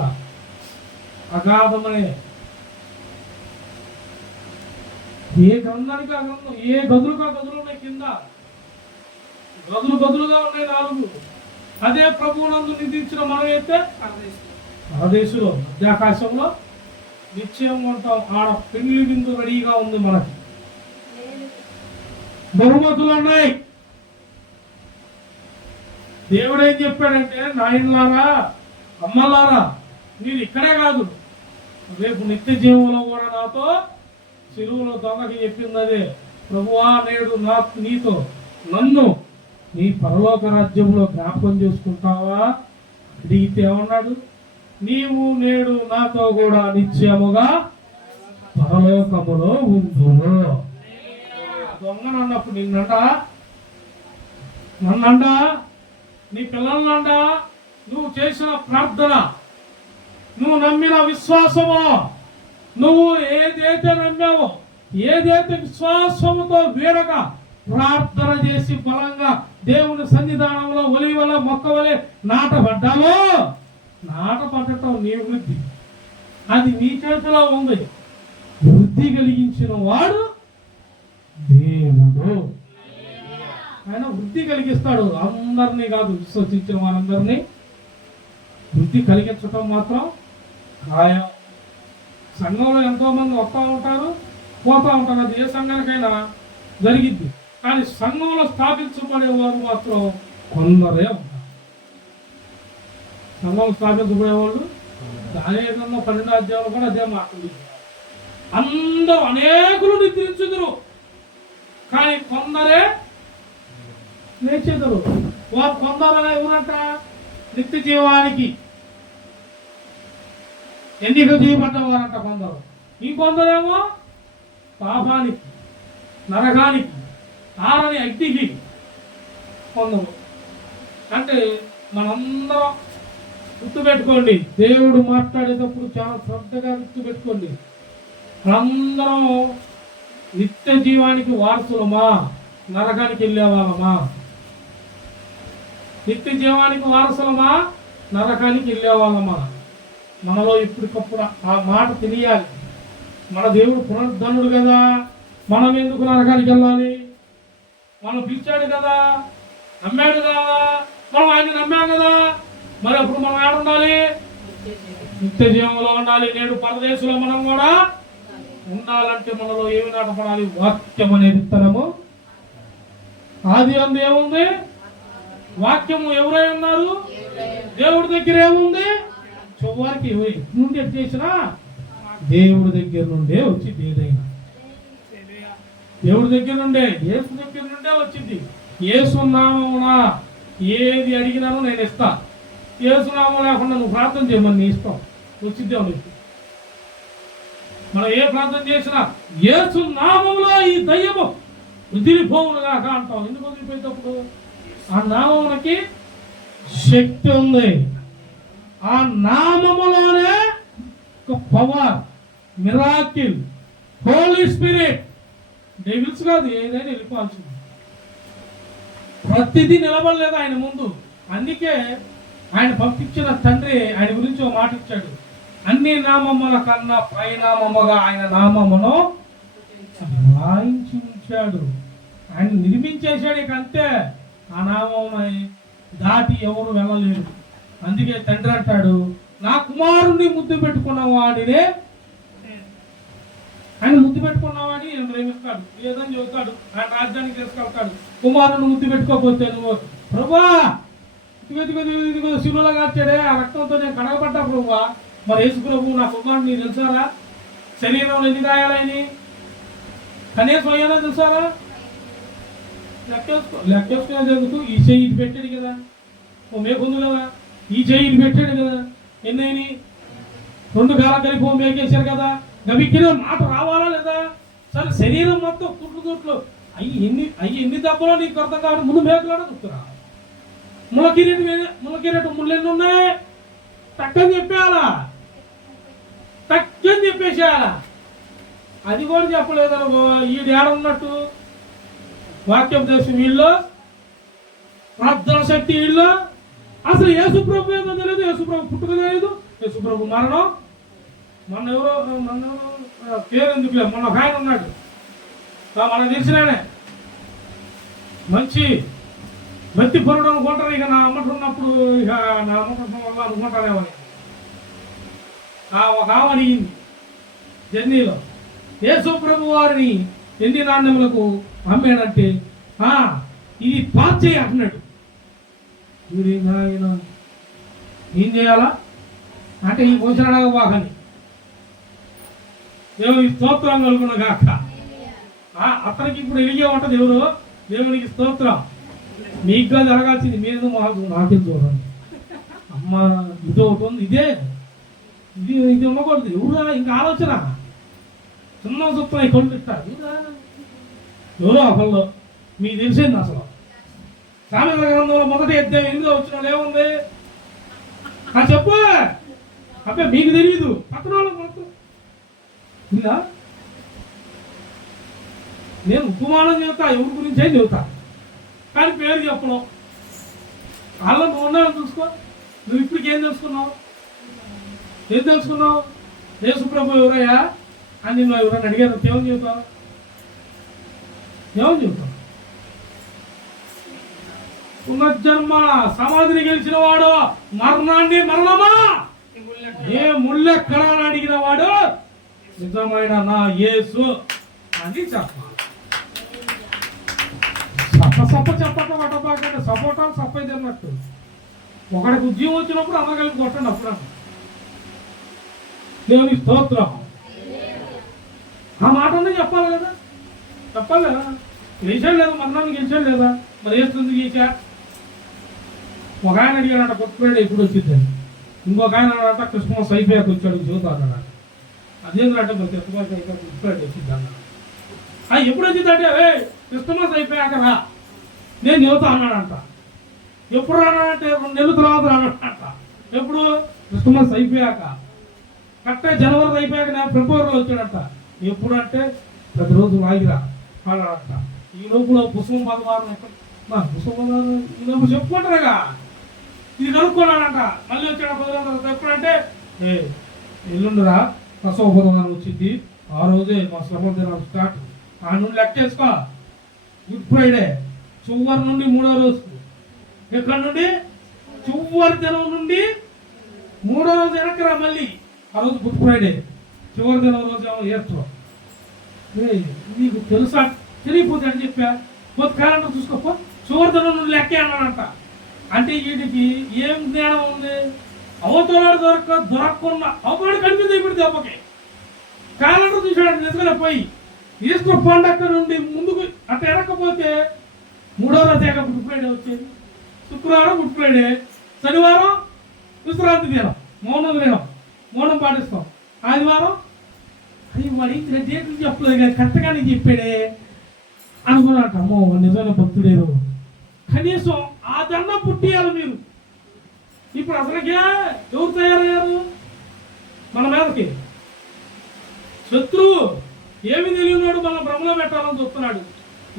అగాధమనే, ఏ గ్రంథానికి ఆ గ్రంథం, ఏ గదులుగా గదులు ఉన్నాయి, కింద గదులుగా ఉన్నాయి 4. అదే ప్రభువునందు నిధించిన మనమైతే పరదేశంలో మధ్యాకాశంలో నిశ్చయం ఉంటాం. ఆడ పెళ్లి బిందు రెడీగా ఉంది, మనకి బహుమతులు ఉన్నాయి. దేవుడు ఏం చెప్పాడంటే, నాయనలారా, అమ్మలారా, మీరు ఇక్కడే కాదు, రేపు నిత్య జీవంలో కూడా నాతో చెరువులో దొంగకి చెప్పింది అదే. ప్రభువా, నేడు నీతో నన్ను నీ పరలోక రాజ్యంలో జ్ఞాపకం చేసుకుంటావా అడిగితే ఏమన్నాడు? నీవు నేడు నాతో కూడా నిత్యముగా పరలోకములో ఉందును. దొంగనన్నప్పుడు నన్నంట, నీ పిల్లలనంట, నువ్వు చేసిన ప్రార్థన, నువ్వు నమ్మిన విశ్వాసము, నువ్వు ఏదైతే నమ్మావో, ఏదైతే విశ్వాసముతో వీడగా ప్రార్థన చేసి బలంగా దేవుని సన్నిధానంలో ఒలివల మొక్క వలె నాటపడ్డావో, నాటపడటం నీ వృద్ధి, అది నీ చేతిలో ఉంది. వృద్ధి కలిగించిన వాడు దేవుడు. ఆయన వృద్ధి కలిగిస్తాడు, అందరినీ కాదు, విశ్వసించిన వారందరినీ వృద్ధి కలిగించటం మాత్రం ఖాయం. సంఘంలో ఎంతో మంది వస్తూ ఉంటారు, పోతూ ఉంటారు, అది ఏ సంఘానికైనా జరిగిద్ది. కానీ సంఘంలో స్థాపించబడేవారు మాత్రం కొందరే ఉంటారు. సంఘం స్థాపించబడేవాళ్ళు దాని 12వ అధ్యాయంలో కూడా అదే మాట్లాడుతున్నారు. అందరూ అనేకులు నిద్రించుదురు, కానీ కొందరే లేచెదరు. వారు కొందరు ఎవరంట? నిత్య జీవానికి ఎన్నిక చేయబడ్డవారంట కొందరు. ఇంకొందరేమో పాపానికి, నరకానికి, ఆరని అగ్నికి కొందరు. అంటే మనందరం గుర్తుపెట్టుకోండి, దేవుడు మాట్లాడేటప్పుడు చాలా శ్రద్ధగా గుర్తుపెట్టుకోండి. అందరం నిత్య జీవానికి వారసులమా, నరకానికి వెళ్ళే వాళ్ళమా? నిత్య జీవానికి వారసులమా, నరకానికి వెళ్ళే వాళ్ళమా? మనలో ఇప్పటికప్పుడు ఆ మాట తెలియాలి. మన దేవుడు పునరుద్ధనుడు కదా, మనం ఎందుకు నరకానికి వెళ్ళాలి? మనం పిలిచాడు కదా, నమ్మాడు కదా, మనం ఆయన నమ్మాం కదా, మరి అప్పుడు మనం ఏడ ఉండాలి? నిత్య జీవంలో ఉండాలి. నేడు పరదేశంలో మనం కూడా ఉండాలంటే మనలో ఏమి నాటపడాలి? వాక్యం అనే విత్తనము. ఆది అందు ఏముంది? వాక్యము. ఎవరై ఉన్నారు? దేవుడి దగ్గర ఏముంది? చివరికి నుండి ఎట్ చేసినా దేవుడి దగ్గర నుండే వచ్చింది. ఏదైనా దేవుడి దగ్గర నుండే, యేసు దగ్గర నుండే వచ్చింది. యేసు నామమున ఏది అడిగినానో నేను ఇస్తా. యేసు నామం లేకుండా నువ్వు ప్రార్థన చేయమని నీ ఇష్టం, వచ్చింది నీకు. మనం ఏ ప్రార్థన చేసినా యేసు నామంలో ఈ దయ్యము వదిలిపోవునుగాక అంటాం. ఎందుకు వదిలిపోయేటప్పుడు? ఆ నామమునకి శక్తి ఉంది. ఆ నామములోనే ఒక power, miracle, holy spirit. Devils కాదు, ఏదైనా వెళ్ళిపోవాల్సింది. ప్రతిదీ నిలబడలేదు ఆయన ముందు. అందుకే ఆయన పంపించిన తండ్రి ఆయన గురించి ఒక మాట ఇచ్చాడు. అన్ని నామముల కన్నా పైనామముగా ఆయన నామమును రాయించి ఉంచాడు. ఆయన నిర్మించేశాడు. ఇక అంతే, ఆ నామముని దాటి ఎవరు వెళ్ళలేరు. అందుకే తండ్రి అంటాడు, నా కుమారుణ్ణి ముద్దు పెట్టుకున్న వాడినే, ఆయన ముద్దు పెట్టుకున్నావాడిని నేను ప్రేమిస్తాడు, లేదని చెబుతాడు, ఆయన రాజ్యానికి తీసుకెళ్తాడు. కుమారుని ముద్దు పెట్టుకోకపోతే నువ్వు ప్రభువా ఇదిగో శిలువలో కాచాడే, ఆ రక్తంతో నేను కడగబడ్డా ప్రభువా. మరి యేసు ప్రభు నా కుమారుడు నీకు తెలుసారా? శరీరంలో ఎన్ని గాయాలని కనీసం అయ్యానో తెలుసారా? లెక్కేసుకునేది ఎందుకు? ఈ చెయ్యి ఇది పెట్టాడు కదా, ఓ మేకుంది కదా, ఈ చెయ్యి ఇది పెట్టాడు కదా, ఎన్నైనా 2 గాలం కలిపి ఓ మేకేశారు కదా, గవిక్కిన మాట రావాలా లేదా? సరే, శరీరం మొత్తం కుట్లు అయ్యి ఎన్ని దెబ్బలో నీకు అర్థం కావాలి. ముందు మేకలాడ గుర్తురా. ముళ్ళకిరీటం ముళ్ళెన్ని ఉన్నాయి? తక్కని చెప్పేయాలా, తక్కని చెప్పేసేయాలా. అది కూడా చెప్పలేదనుకో, ఈడు ఏడున్నట్టు? వాక్యం దేశం వీళ్ళు, ప్రార్థన శక్తి వీళ్ళు. అసలు యేసుప్రభు ఏదో తెలియదు, యేసుప్రభు పుట్టుక తెలియదు, యేసుప్రభు మరణం. మొన్న ఎవరో పేరు ఎందుకులే, మొన్న ఒక ఆయన ఉన్నాడు మనకు తెలిసినానే, మంచి భక్తి పరుడు అనుకుంటారు. ఇక నా అమ్మట ఉన్నప్పుడు ఇక నా అమ్మట వల్ల అనుకుంటారేమని ఒక ఆమె అడిగింది జర్నీలో, యేసు ప్రభు వారిని ఎన్ని నాణ్యములకు అమ్మాడంటే ఇది పాస్ చేయి అంటున్నాడు. ఏం చేయాలా అంటే ఈ భోజన వాహని దేవునికి స్తోత్రం కలుగును గాక. అతనికి ఇప్పుడు ఎలిగే ఉంటది ఎవరు? దేవునికి స్తోత్రం. మీకుగా జరగాల్సింది మీరు నాకే చూడండి. అమ్మ ఇది ఒకటి ఉంది, ఇది ఉండకూడదు. ఎవరా ఇంకా ఆలోచన చిన్న సొత్తున కొడుకు ఇస్తారు ఎవరో ఒకళ్ళు మీకు తెలిసింది. అసలు సామెతల గ్రంథంలో మొదటి అధ్యాయం 8వ వచనంలో ఏముంది? చెప్పు. అబ్బే మీకు తెలియదు, పక్కన వాళ్ళకి మొత్తం ఉందా? నేను ఉపమానం చెబుతా, ఎవరి గురించి ఏం చెబుతా, కానీ పేరు చెప్పడం. వాళ్ళ నువ్వు ఉన్నావు చూసుకో. నువ్వు ఇప్పటికి ఏం తెలుసుకున్నావు? యేసు ప్రభు ఎవరయ్యా అని నువ్వు ఎవరైనా అడిగారు, ఏమని చెబుతావు? పునర్జన్మ, సమాధిని గెలిచిన వాడు, మరణాన్ని మరణమా ఏ ముళ్ళెక్కడా అని అడిగిన వాడు నిజమైన నా యేసు అని చెప్పాలి. సప్ప చెప్పటం అటపాకంటే సపోటాలు సప్పైతే అన్నట్టు. ఒకడికి ఉద్యోగం వచ్చినప్పుడు అందరూ కలిపి కొట్టండి. అప్పుడు దేవుని స్తోత్రం. ఆ మాట చెప్పాలి కదా, చెప్పాలి కదా. గెలిచాడు లేదా? మరణాన్ని గెలిచాడు లేదా? మరి వేస్తుంది గీచా. ఒక ఆయన అడిగాడంట కొట్టుకున్నాడు ఎప్పుడు వచ్చిందని. ఇంకొక ఆయన అన్నాడంట క్రిస్మస్ అయిపోయాక వచ్చాడు చూద్దాం అన్నాడు. అదేంటంటే మరి క్రిస్మస్ అయిపోయాక కొట్టుకున్నాడు వచ్చింది అన్నాడు. ఎప్పుడు వచ్చిందంటే క్రిస్మస్ అయిపోయాక రా నేను చెబుతా అన్నాడంట. ఎప్పుడు రానంటే 2 నెలల తర్వాత రానంట. ఎప్పుడు? క్రిస్మస్ అయిపోయాక. కరెక్ట్గా జనవరి అయిపోయాక నేను ఫిబ్రవరిలో వచ్చాడంట. ఎప్పుడంటే ప్రతిరోజు వాగిరా పాడాలంట. ఈ లోపల పుష్పం పదవారం పుష్పం ఈ లోపల చెప్పుకుంటారుగా ఇది కనుక్కున్నాడంట. మళ్ళీ వచ్చాడు 10 రోజుల తర్వాత. ఎప్పుడంటే ఎల్లుండిరా ప్రసవ పదవారం వచ్చింది, ఆ రోజే మా శ్రమ దినాలు స్టార్ట్. ఆ నుండి లెక్క చేసుకో, గుడ్ ఫ్రైడే చివరి నుండి 3వ రోజు, ఎక్కడి నుండి చివరి దినం నుండి 3వ రోజు వెనక్కిరా. మళ్ళీ ఆ రోజు గుడ్ ఫ్రైడే, చివరి దినం రోజు ఏమో ఏర్చో. నీకు తెలుసా? తెలియపోతే అని చెప్పా. కొత్త క్యాలెండర్ చూసుకోపో, చివరి దినం నుండి లెక్కే అన్నాడంట. అంటే వీటికి ఏం జ్ఞానం ఉంది? అవతలాడు దొరకకుండా అవతలాడు కనిపింది ఇప్పుడు దెబ్బకి. క్యాలెండర్ చూసాడు నిజంగా పోయి ఈస్టర్ పండగ నుండి ముందుకు అట్లా ఎరకపోతే 3వ రోజు గుడ్ ఫ్రైడే వచ్చేది. శుక్రవారం గుడ్ ఫ్రైడే, శనివారం విశ్రాంతి దినం, మౌనం పాటిస్తాం. ఆదివారం అది మరి డేట్లు చెప్పలేదు కానీ కరెక్ట్గా నేను చెప్పాడే అనుకున్నట్టు. అమ్మో నిజమైన భక్తుడేరు. కనీసం ఆ దండ పుట్టియాలి మీరు. ఇప్పుడు అసలుకే ఎవరు తయారయ్యారు మన మీదకి? శత్రువు ఏమి తెలియనాడు మన భ్రమలో పెట్టాలని చూస్తున్నాడు.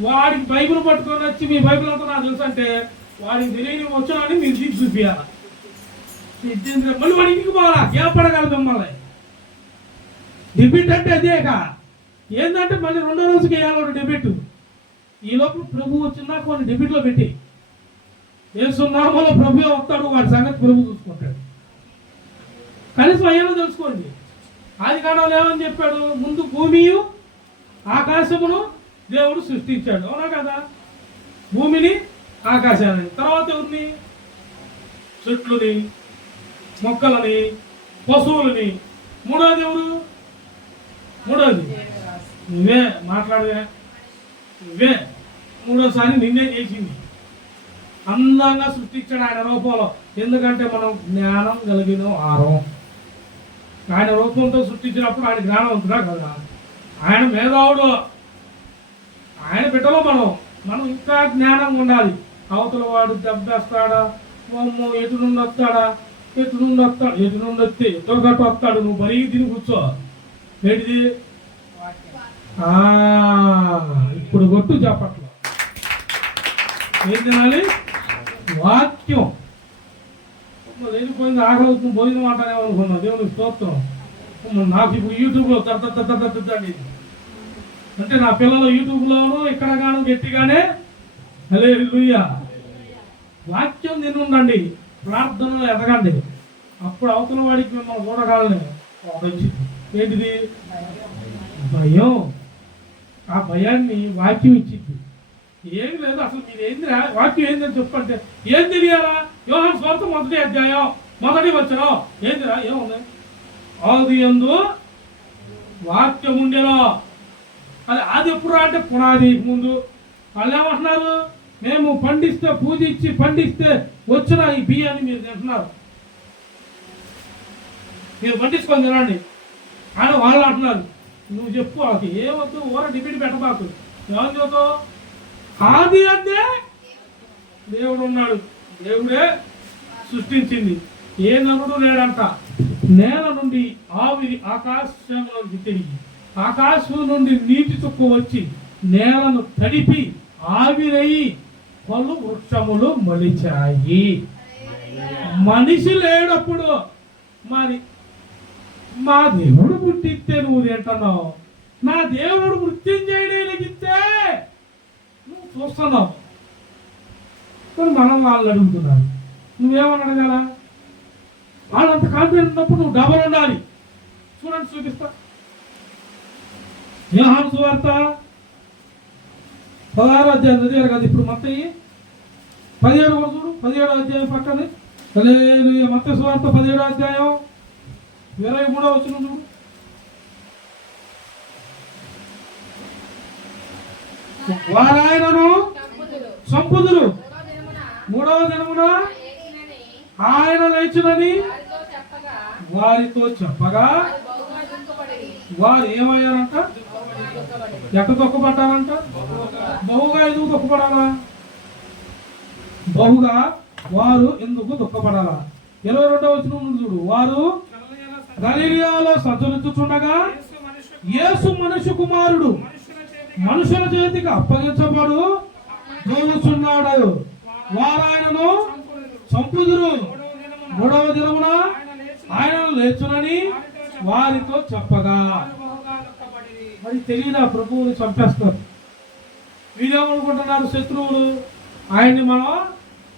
వాడికి బైబిల్ పట్టుకొని వచ్చి మీ బైబిల్ అంతా నాకు తెలుసు అంటే వాడికి తెలియని వచ్చానని మీరు తీసి చూపించాల. మళ్ళీ వాడి ఇంటికి పోవాలా? ఏపడగలదు మిమ్మల్ని. డెబిట్ అంటే అదేగా. ఏంటంటే మళ్ళీ 2వ రోజుకి వేయాలి డెబిట్. ఈ లోపల ప్రభు వచ్చిందా కొన్ని డెబిట్లో పెట్టి ఏసునామలో ప్రభు వస్తాడు, వాడి సంగతి ప్రభు చూసుకుంటాడు. కనీసం అయ్యానో తెలుసుకోండి. ఆది కాండంలో ఏమని చెప్పాడు? ముందు భూమియు ఆకాశమును దేవుడు సృష్టించాడు, అవునా కదా? భూమిని ఆకాశాన్ని, తర్వాత ఎవరిని? చెట్లుని, మొక్కలని, పశువులని. 3వది ఎవరు? 3వది నువ్వే మాట్లాడవే, నువ్వే 3వసారి నిన్నే చేసింది. అందంగా సృష్టించాడు ఆయన రూపంలో. ఎందుకంటే మనం జ్ఞానం కలిగిన వారం. ఆయన రూపంతో సృష్టించినప్పుడు ఆయన జ్ఞానవంతుడా కదా? ఆయన మేధావుడు. ఆయన బిడ్డలో మనం ఇంకా జ్ఞానంగా ఉండాలి. అవతల వాడు దెబ్బేస్తాడా, ఎటు నుండి వస్తాడా, ఎటు నుండి వస్తే ఎటో గట్టు వస్తాడు. నువ్వు మరీ తిని కూర్చో. ఏంటిది? ఇప్పుడు కొట్టు చెప్పట్లో ఏం తినాలి? వాక్యం. లేనిపోయింది ఆకలి భోజనం అంటానేమనుకున్నా. దేవుని స్తోత్రం. నాకు ఇప్పుడు యూట్యూబ్లో తట్టండి అంటే నా పిల్లలు యూట్యూబ్లోనూ ఇక్కడ గాను గట్టిగానే హల్లెలూయా వాక్యం తినుండండి, ప్రార్థనలో ఎదగండి. అప్పుడు అవతల వాడికి మిమ్మల్ని చూడగాలని వచ్చింది. ఏంటిది? భయం. ఆ భయాన్ని వాక్యం ఇచ్చింది. ఏం లేదు అసలు మీరు ఏందిరా వాక్యం ఏందని చెప్పంటే ఏం తెలియాలా? యోహాను సువార్త 1వ అధ్యాయం 1వ వచనం ఏందిరా? ఏముంది? ఆదియందు వాక్యం ఉండేలా. అది ఎప్పుడు అంటే పునాది ముందు. వాళ్ళు ఏమంటున్నారు? మేము పండిస్తే పూజించి పండిస్తే వచ్చిన ఈ బియ్యాన్ని మీరు తింటున్నారు, మీరు పండించుకొని తినండి అని వాళ్ళు అంటున్నారు. నువ్వు చెప్పు వాళ్ళకి ఏమొద్దు, ఊర డిబేట్ పెట్టబాకు. ఏమని చెబుతావు? ఆది అంటే దేవుడు ఉన్నాడు, దేవుడే సృష్టించింది. ఏ నరుడు లేడంట. నేల నుండి ఆవిరి ఆకాశంలోకి తిరిగి, ఆకాశం నుండి నీటి చుక్క వచ్చి నేలను తడిపి ఆవిరయి పలు వృక్షములు మొలిచాయి. మనిషి లేనప్పుడు మరి మా దేవుడు పుట్టిస్తే నువ్వు తింటున్నావు, నా దేవుడు మృత్యుంజయుడిగిస్తే నువ్వు చూస్తున్నావు. కానీ మనం వాళ్ళు అడుగుతున్నారు, నువ్వేమని అడగాల? వాళ్ళంత కాన్ఫిడెంట్ ఉన్నప్పుడు నువ్వు డబల్ ఉండాలి. చూడండి, చూపిస్తా. యోహాను సువార్త 16వ అధ్యాయం చదివారు కదా. ఇప్పుడు మత్తయి 17 కూడా చూడు, 17వ అధ్యాయం పక్కనే. హల్లెలూయా. మత్తయి సువార్త 17వ అధ్యాయం 23వ వచనం చూడు. వారాయనను సంపుదురు 3వ దినమున ఆయన లేచునని వారితో చెప్పగా వారు ఏమయ్యారంట? ఎక్కడ తొక్కబడ్డారంట? బహుగా ఎందుకు దుఃఖపడాలా? బహుగా వారు ఎందుకు దుఃఖపడాలా? 22వ వచనం చూడు. వారు గలిలయలో సంచరించుచుండగా యేసు మనుష్య కుమారుడు మనుషుల చేతికి అప్పగించబడు చూస్తున్నాడు. వారు ఆయనను చంపుదురు, మూడవ దినమున ఆయనను లేచునని వారితో చెప్పగా. మరి తెలియదా ప్రభువుని చంపేస్తారు. వీరేమనుకుంటున్నారు శత్రువులు, ఆయన్ని మనం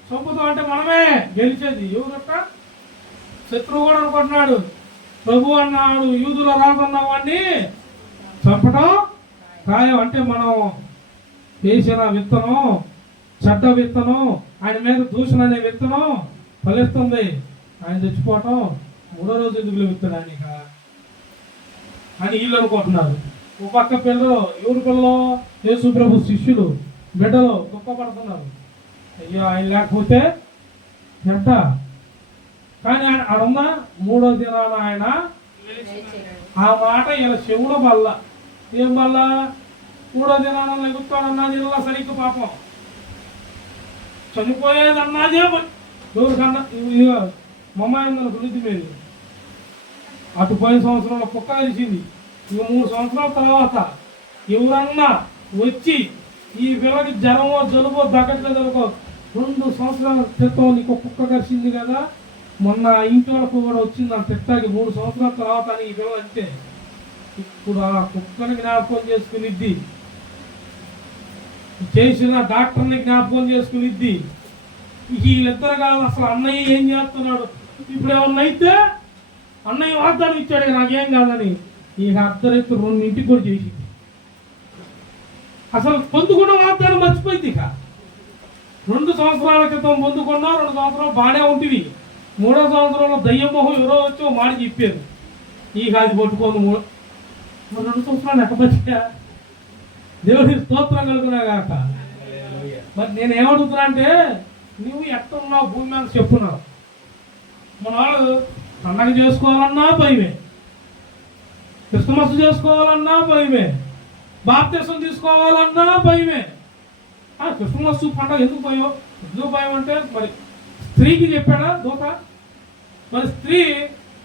చంపుతాం అంటే మనమే గెలిచేది. ఎవరట? శత్రువు కూడా అనుకుంటున్నాడు ప్రభు అన్నాడు యూదుల రాజున్న వాడిని చంపడం ఖాయం. అంటే మనం వేసిన విత్తనం, చెడ్డ విత్తనం, ఆయన మీద దూషణ అనే విత్తనం ఫలిస్తుంది. ఆయన చచ్చిపోవటం మూడో రోజు ఎందుకు లేవుతాడు ఆయన అని వీళ్ళు అనుకుంటున్నారు. ఒక పక్క పిల్లలు, ఎవరి పిల్లలు? యేసు ప్రభు శిష్యులు, బిడ్డలు గొప్పపడుతున్నారు. అయ్యో ఆయన లేకపోతే ఎంత. కానీ ఆయన అడున్న మూడో దినాన ఆయన ఆ మాట ఇలా శివుడు వల్ల ఏం వల్ల మూడో దినాన లెగుతాడన్నది ఇలా సరిగ్గా పాపం చనిపోయేదన్నదే ఎవరికన్నా మమ్మాయి గురించి మీరు అటు పోయిన సంవత్సరంలో కుక్క కలిసింది. ఇక 3 సంవత్సరాల తర్వాత ఎవరన్నా వచ్చి ఈ పిల్లకి జ్వరమో జలుబో దగ్గట్లేదనుకో 2 సంవత్సరాల క్రితం నీకు కుక్క కలిసింది కదా, మొన్న ఇంటి వాళ్ళకు కూడా వచ్చింది ఆ తిట్టాకి 3 సంవత్సరాల తర్వాత అని ఈ పిల్ల అంటే ఇప్పుడు ఆ కుక్కని జ్ఞాపకం చేసుకునిద్ది, చేసిన డాక్టర్ని జ్ఞాపకం చేసుకునిద్ది. వీళ్ళిద్దరు కాదు అసలు అన్నయ్య ఏం చేస్తున్నాడు. ఇప్పుడు ఏమన్నా అయితే అన్నయ్య వాగ్దానం ఇచ్చాడు నాకేం కాదని, ఇక అర్ధరైతు 2 కూడా చేసింది. అసలు పొందుకున్న వాగ్దానం మర్చిపోయింది. ఇక 2 సంవత్సరాల క్రితం పొందుకున్నా, 2 సంవత్సరాలు బాగానే ఉంటుంది. 3వ సంవత్సరంలో దయ్యం మొహం ఎవరో వచ్చి మాట చెప్పారు. ఇక అది పట్టుకోను 2 సంవత్సరాలు ఎక్కబచ్చా దేవుడి స్తోత్రం కలుగునా కాక. మరి నేను ఏమడుగుతున్నా అంటే నువ్వు ఎక్కడ ఉన్నావు భూమి మీద చెప్పున్నావు. మన వాళ్ళు పండగ చేసుకోవాలన్నా భయమే, క్రిస్మస్ చేసుకోవాలన్నా భయమే, బాప్తిసం తీసుకోవాలన్నా భయమే. క్రిస్మస్ పండగ ఎందుకు భయం? ఎందుకు భయం అంటే మరి స్త్రీకి చెప్పాడా దూత? మరి స్త్రీ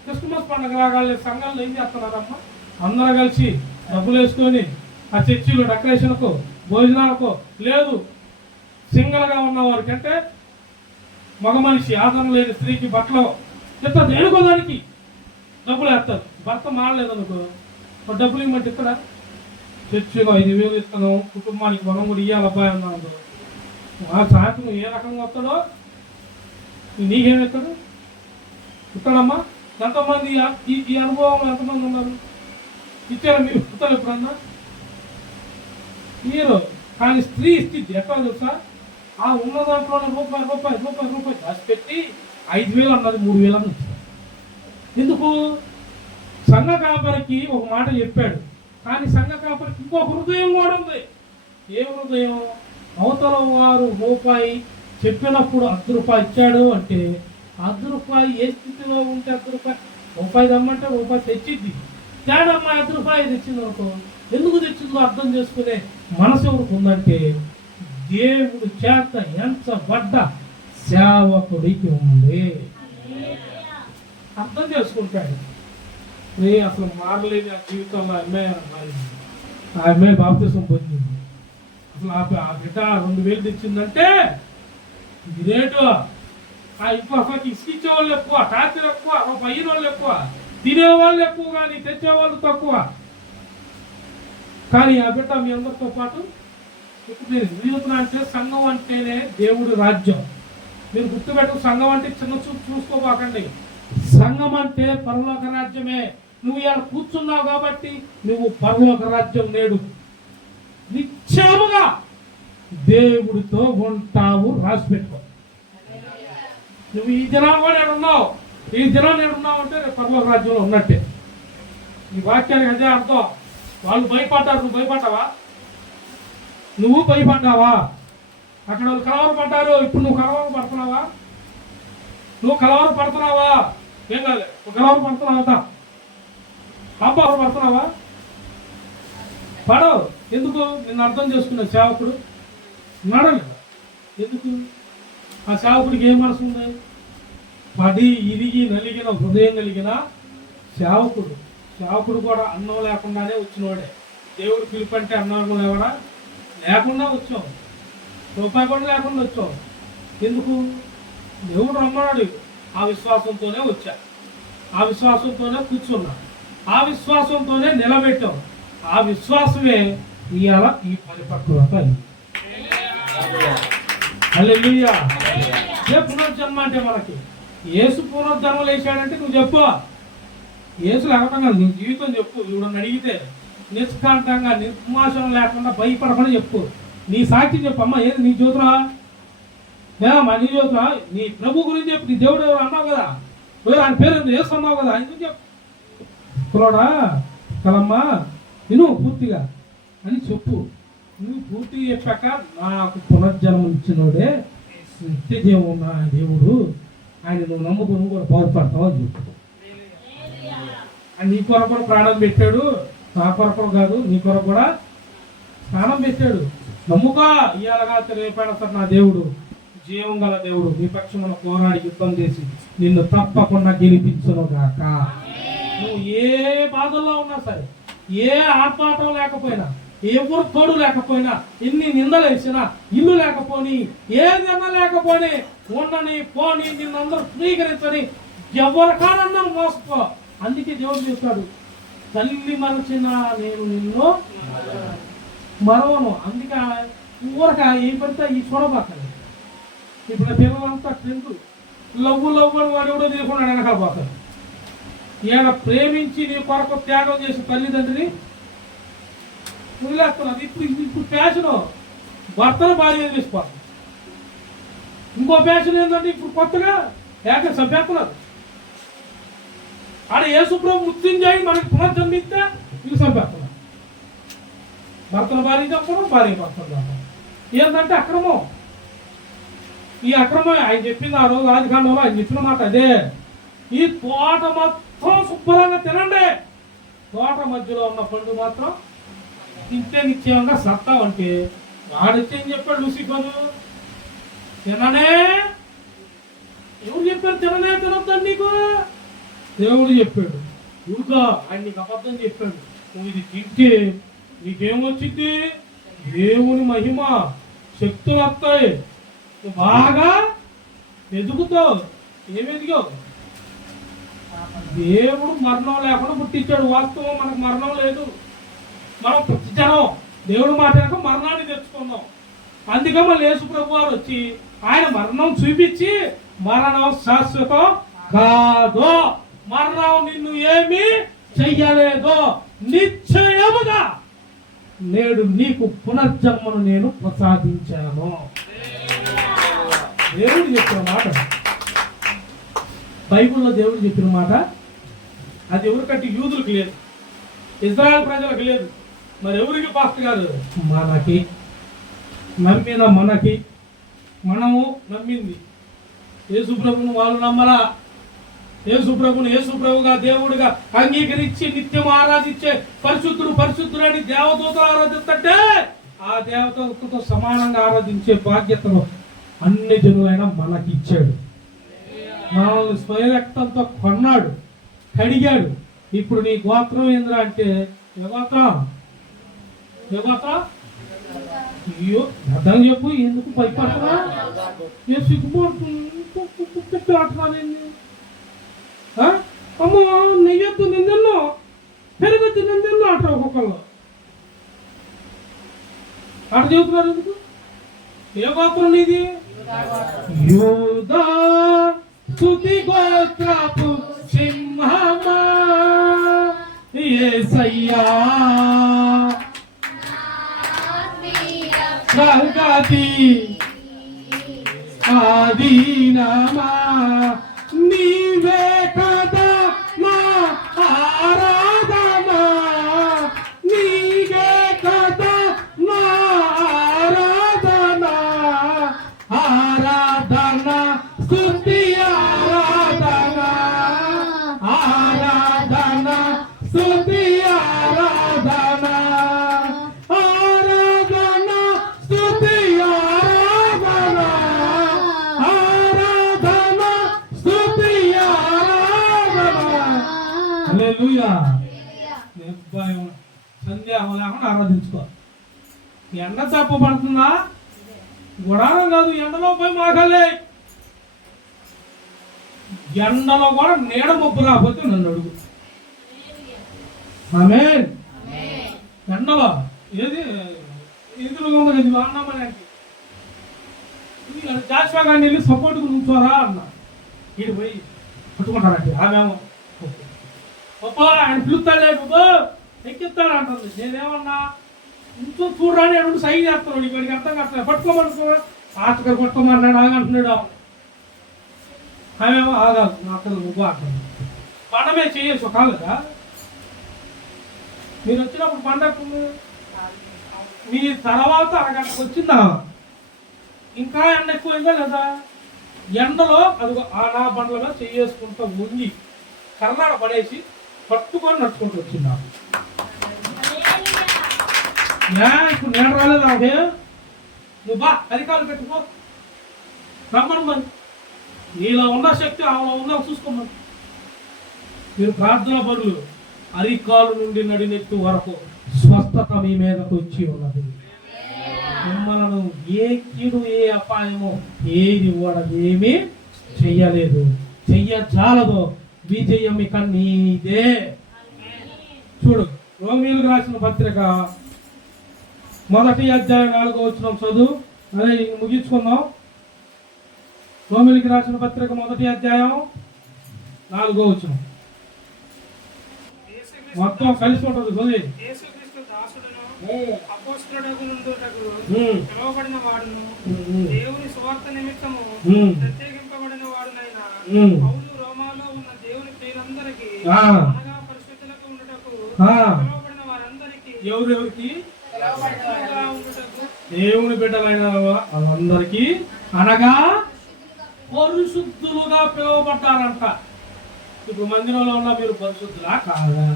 క్రిస్మస్ పండగ రాగాలి సంఘాలు ఏం చేస్తున్నారమ్మా? అందరూ కలిసి డబ్బులు వేసుకొని ఆ చర్చిలో డెకరేషన్కు భోజనాలకు లేదు, సింగల్గా ఉన్న వారికి అంటే మగ మనిషి ఆదరణ లేని స్త్రీకి బట్టలు చెత్త దేనికో దానికి డబ్బులు వేస్తారు. భర్త మారలేదనుకో మరి డబ్బులు ఇవ్వమంటే ఇక్కడ చర్చిలో 5,000 ఇస్తాను కుటుంబానికి మనం కూడా ఇవ్వాలి అబ్బాయి అన్నాడు. సాయంత్రం ఏ రకంగా వస్తాడో నీకేమెత్తాడు ఇస్తాడమ్మా. ఎంతమంది ఈ అనుభవం ఎంతమంది ఉన్నారు? ఇచ్చారా మీరు ఇస్తారు ఎప్పుడన్నా? మీరు కానీ స్త్రీ ఇస్తుంది ఎట్లా తెలుసా? ఆ ఉన్న దాంట్లోనే రూపాయి దాచి పెట్టి 5,000 అన్నది 3,000 అని ఇచ్చారు. ఎందుకు? సంఘ కాపరికి ఒక మాట చెప్పాడు, కానీ సంఘ కాపరికి ఇంకో హృదయం కూడా ఉంది. ఏ హృదయం? అవతల వారు రూపాయి చెప్పినప్పుడు ₹10 ఇచ్చాడు అంటే ₹10 ఏ స్థితిలో ఉంటే ₹10 దమ్మంటే రూపాయి తెచ్చిద్ది. తేడమ్మా ₹10 తెచ్చింది అనుకో, ఎందుకు తెచ్చిందో అర్థం చేసుకునే మనసు ఎవరికి ఉందంటే దేవుడు చేత ఎంచబడ్డ సేవకుడికి ఉంది. అర్థం చేసుకుంటాడు. అసలు మారలేదు ఆ జీవితంలో. ఆ అమ్మాయి బాప్తిసం పొందింది. అసలు ఆ బిడ్డ 2,000 తెచ్చిందంటే ఇదేటో ఆ ఇంట్లో అసలు ఇసుకిచ్చే వాళ్ళు ఎక్కువ, టార్చర్ ఎక్కువ, పైన వాళ్ళు ఎక్కువ, తినేవాళ్ళు ఎక్కువ కానీ తెచ్చేవాళ్ళు తక్కువ. కానీ ఆ బిడ్డ మీ అందరితో పాటు ఇప్పుడు నేను జీవితం అంటే సంఘం అంటేనే దేవుడి రాజ్యం. మీరు గుర్తుపెట్టు, సంఘం అంటే చిన్న చూపు చూసుకోబాకండి. సంఘం అంటే పరలోక రాజ్యమే. నువ్వు ఇలా కూర్చున్నావు కాబట్టి నువ్వు పరలోక రాజ్యం నేడు నిత్యముగా దేవుడితో ఉంటావు. రాసి పెట్టుకో. నువ్వు ఈ దినాలు కూడా నేడున్నావు, ఈ దినం నేడున్నావు అంటే రేపు పరలోక రాజ్యంలో ఉన్నట్టే. ఈ వాక్యానికి అదే అర్థం. వాళ్ళు భయపడ్డారు, నువ్వు భయపడ్డావా? నువ్వు భయపడ్డావా? అక్కడ వాళ్ళు కలవరం పడ్డారు, ఇప్పుడు నువ్వు కలవరం పడుతున్నావా? నువ్వు కలవరం పడుతున్నావా? ఏం కాదు, కలవరం పడుతున్నావా? అబ్బా పడుతున్నావా? పడవు. ఎందుకు? నిన్ను అర్థం చేసుకున్న సేవకుడు నడలేదు. ఎందుకు? ఆ సేవకుడికి ఏం మనసు ఉంది? పడి ఇరిగి నలిగిన హృదయం కలిగిన సేవకుడు. సేవకుడు కూడా అన్నం లేకుండానే వచ్చినవాడే. దేవుడు పిలుపు అంటే అన్నం కూడా లేకుండా వచ్చాం, రూపాయి కూడా లేకుండా వచ్చాం. ఎందుకు? దేవుడు రమ్మన్నాడు. ఆ విశ్వాసంతోనే వచ్చా, ఆ విశ్వాసంతోనే కూర్చున్నా, ఆ విశ్వాసంతోనే నిలబెట్టాం. ఆ విశ్వాసమే ఇవాళ ఈ పరిపక్వత. హల్లెలూయా. ఏ పునర్జన్మ అంటే మనకి యేసు పునర్జన్మ లేచాడంటే నువ్వు చెప్పు. యేసు లేకపోతే కాదు, నీ జీవితం చెప్పు. ఇవిడని అడిగితే నిష్కాంతంగా నిర్మాషం లేకుండా భయపడకుండా చెప్పు. నీ సాక్షి చెప్పు. అమ్మ ఏది నీ జ్యోతురా? ఏమమ్మా నీ జ్యోతురా? నీ ప్రభు గురించి చెప్పు. నీ దేవుడు ఎవరు అన్నావు కదా, ఆయన పేరు యేసు అన్నావు కదా, ఆయన చెప్పు. కులోడా కలమ్మా విను పూర్తిగా అని చెప్పు. నువ్వు పూర్తిగా చెప్పాక నాకు పునర్జన్మ ఇచ్చినోడే నిత్యజీవం ఉన్న దేవుడు, ఆయన నువ్వు నమ్ముకుని కూడా బాగుపడతావు అని చెప్పు. నీ కొరకు కూడా ప్రాణం పెట్టాడు, నా కొరకు కాదు, నీ కొరకు కూడా ప్రాణం పెట్టాడు. నమ్ముకా. ఇవాళగా రేపైనా సరే నా దేవుడు జీవం గల దేవుడు నీ పక్షమున పోరాడి యుద్ధం చేసి నిన్ను తప్పకుండా గెలిపించును గాక. నువ్వు ఏ బాధల్లో ఉన్నా సరే, ఏ ఆర్పాటం లేకపోయినా, ఎవరు తోడు లేకపోయినా, ఎన్ని నిందలు వేసినా, ఇల్లు లేకపోని, ఏదన్నా లేకపోని, ఉండని పోని, నిన్నందరూ స్వీకరించని ఎవరికాడన్నా మోసుకో. అందుకే దేవుడు చేస్తాడు, తల్లి మరచిన నేను నిన్ను మరవను. అందుకే ఊరక ఏం పడితే ఈ చూడబోతాడు. ఇప్పుడు పిల్లలంతా ట్రెండ్ లవ్వు అని వాడు ఎవడో తీసుకున్నాడు వెనకాల పోతాడు. ఈయన ప్రేమించి నీ కొరకు త్యాగం చేసి తల్లిదండ్రిని వదిలేస్తున్నారు. ఇప్పుడు ఫ్యాషన్ భర్తను భార్య తీసుకోవాలి. ఇంకో ఫ్యాషన్ ఏంటంటే ఇప్పుడు కొత్తగా ఏక సభ్యత్తున్నారు. ఆడ యేసుప్రభు మృత్యుంజయి మనకి పునర్జన్మిస్తే ఇది సభ్యత్తున్నారు. భర్తను భార్య చెప్పడం, భార్య భర్తను చెప్పడం ఏంటంటే అక్రమం. ఈ అక్రమం ఆయన చెప్పింది ఆ రోజు రాజకాండంలో ఆయన చెప్పిన మాట అదే. ఈ తోట మొత్తం శుభ్రంగా తినండి, తోట మధ్యలో ఉన్న పండు మాత్రం తింటే నిశ్చయంగా సత్తావు అంటే వాడొచ్చి ఏం చెప్పాడు? లూసిఫరు తిననే. ఎవరు చెప్పారు తిననే తినొద్దని నీకు? దేవుడు చెప్పాడు. ఊరుగా ఆయన నీకు అబద్ధం చెప్పాడు. నువ్వు ఇది తింటే నీకేమొచ్చింది? దేవుని మహిమ శక్తులు వస్తాయి, నువ్వు బాగా ఎదుగుతావు. ఏమెదిగావు? దేవుడు మరణం లేకుండా పుట్టించాడు. వాస్తవం మనకు మరణం లేదు, మనం పుట్టించాను. దేవుడు మాట మరణాన్ని తెచ్చుకున్నాం. అందుకే మళ్ళీ యేసు ప్రభు వారు వచ్చి ఆయన మరణం చూపించి, మరణం శాశ్వతం కాదు, మరణం నిన్ను ఏమీ చెయ్యలేదు, నిశ్చయముగా నేడు నీకు పునర్జన్మను నేను ప్రసాదించాను. దేవుడు చెప్పిన మాట, బైబిల్లో దేవుడు చెప్పిన మాట. అది ఎవరికంటే యూదులకు లేదు, ఇజ్రాయెల్ ప్రజలకు లేదు. మరి ఎవరికి పాస్టర్ గారు? మనకి. నమ్మిన మనకి. మనము నమ్మింది యేసు ప్రభువును వాళ్ళు నమ్మలా. యేసు ప్రభువుగా దేవుడిగా అంగీకరించి నిత్యం ఆరాధించే పరిశుద్ధుడు అని దేవదూతలు ఆరాధిస్తుంటే ఆ దేవదూతతో సమానంగా ఆరాధించే బాధ్యతను అన్ని జనులైనా మనకి ఇచ్చాడు. మనల్ని స్వయరక్తంతో కొన్నాడు, కడిగాడు. ఇప్పుడు నీ గోత్రం ఏంద్రా అంటే అయ్యో అర్థం చెప్పు. ఎందుకు భయపడతా? నేను సిగ్గుపడుతున్నాను. అమ్మో నెయ్యొద్దు నిందెన్నో, పెరుగొద్దు నిందెన్నో అంటారు ఒక్కొక్కళ్ళు. అట చెబుతున్నారు ఎందుకు? ఏ గోత్రం నీది? యూదా స్తుతి గోత్రపు సింహమా యేసయ్యా ప్రగతి ఆదీనమా నీవే కదా నా ఆరాధన, నీవే కదా నా ఆరాధన, ఆరాధన స్తుతి ఆరాధన, ఆరాధన స్తుతి ఆరాధన, ఆరాధన స్తుతి ఆరాధన, ఆరాధన స్తుతి ఆరాధన. హల్లెలూయా. సందేహం లేకుండా ఆరాధించుకో. ఎండ చెప్పబడుతుందా? గుడారం కాదు, ఎండలో పోయి మాకాలే. ఎండలో కూడా నీడ ముప్పు రాకపోతే నన్ను అడుగు. ఆమేన్. ఎండలో ఏది ఎదురుగా ఉన్నది అన్నామని జాషువా గారిని వెళ్ళి సపోర్ట్కు నుంచోరా అన్నా. వీడు పోయి పట్టుకుంటానండి. ఆమెమో ఆయన పిలుస్తాడే నువ్వు ఎక్కిస్తాడు అంటుంది. నేనేమన్నా ఇంట్లో చూడరాని అడుగు సైన్ చేస్తున్నాడు. ఇక్కడికి అర్థం కాదు. పట్టుకోమనుకో ఆటగారు పట్టుకోమన్నాడు ఆగంటున్నాడు. ఆమెమో ఆగాదు అక్కడ నువ్వు అంటుంది. పండమే చేయొచ్చు కాలేదా? మీరు వచ్చినప్పుడు పండగ మీ తర్వాత అరగంటకు వచ్చిందా ఇంకా ఎండ ఎక్కువైందా లేదా? ఎండలో అదిగో నా బండ్లలో చేసుకుంటూ ఉంది కర్రాడ పడేసి పట్టుకొని నడుచుకుంటూ వచ్చిందా? ఇప్పుడు నేను రాలేదు నాకే. నువ్వు బా అరికాలు పెట్టుకో రమ్మను. మరి నీలో ఉన్న శక్తి ఆమెలో ఉందా చూసుకోమని. మీరు ప్రార్థన పనులు అరికాలు నుండి నడినెత్తు వరకు స్వస్థత మీ మీదకు వచ్చి ఉన్నది. మిమ్మల్ని ఏ కీడు ఏ అపాయమో ఏది కూడా ఏమీ చెయ్యలేదు, చెయ్యజాలదు. విజయం ఇక నీదే. చూడు రోమీయులకు రాసిన పత్రిక 1వ అధ్యాయం 4వ వచనం చదువు. అదే ముగించుకుందాం. రోమీయులకు రాసిన పత్రిక 1వ అధ్యాయం 4వ వచనం మొత్తం కలిసి ఉంటుంది. చదివి. పిలువబడిన వాడును దేవుని సువార్త నిమిత్తము ప్రత్యేకింపబడిన వాడునైనా పౌలు రోమాలో ఉన్న దేవుని ప్రియులందరికీ అనగా పరిశుద్ధులకు ఉండుటకు పిలువబడిన వారందరికీ ఎవరెవరికి దేవుని బిడ్డలైన వాళ్ళందరికీ అనగా పరిశుద్ధులుగా పిలువబడ్డారంట. ఇప్పుడు మందిరంలో ఉన్న మీరు పరిశుద్ధులా కాదా?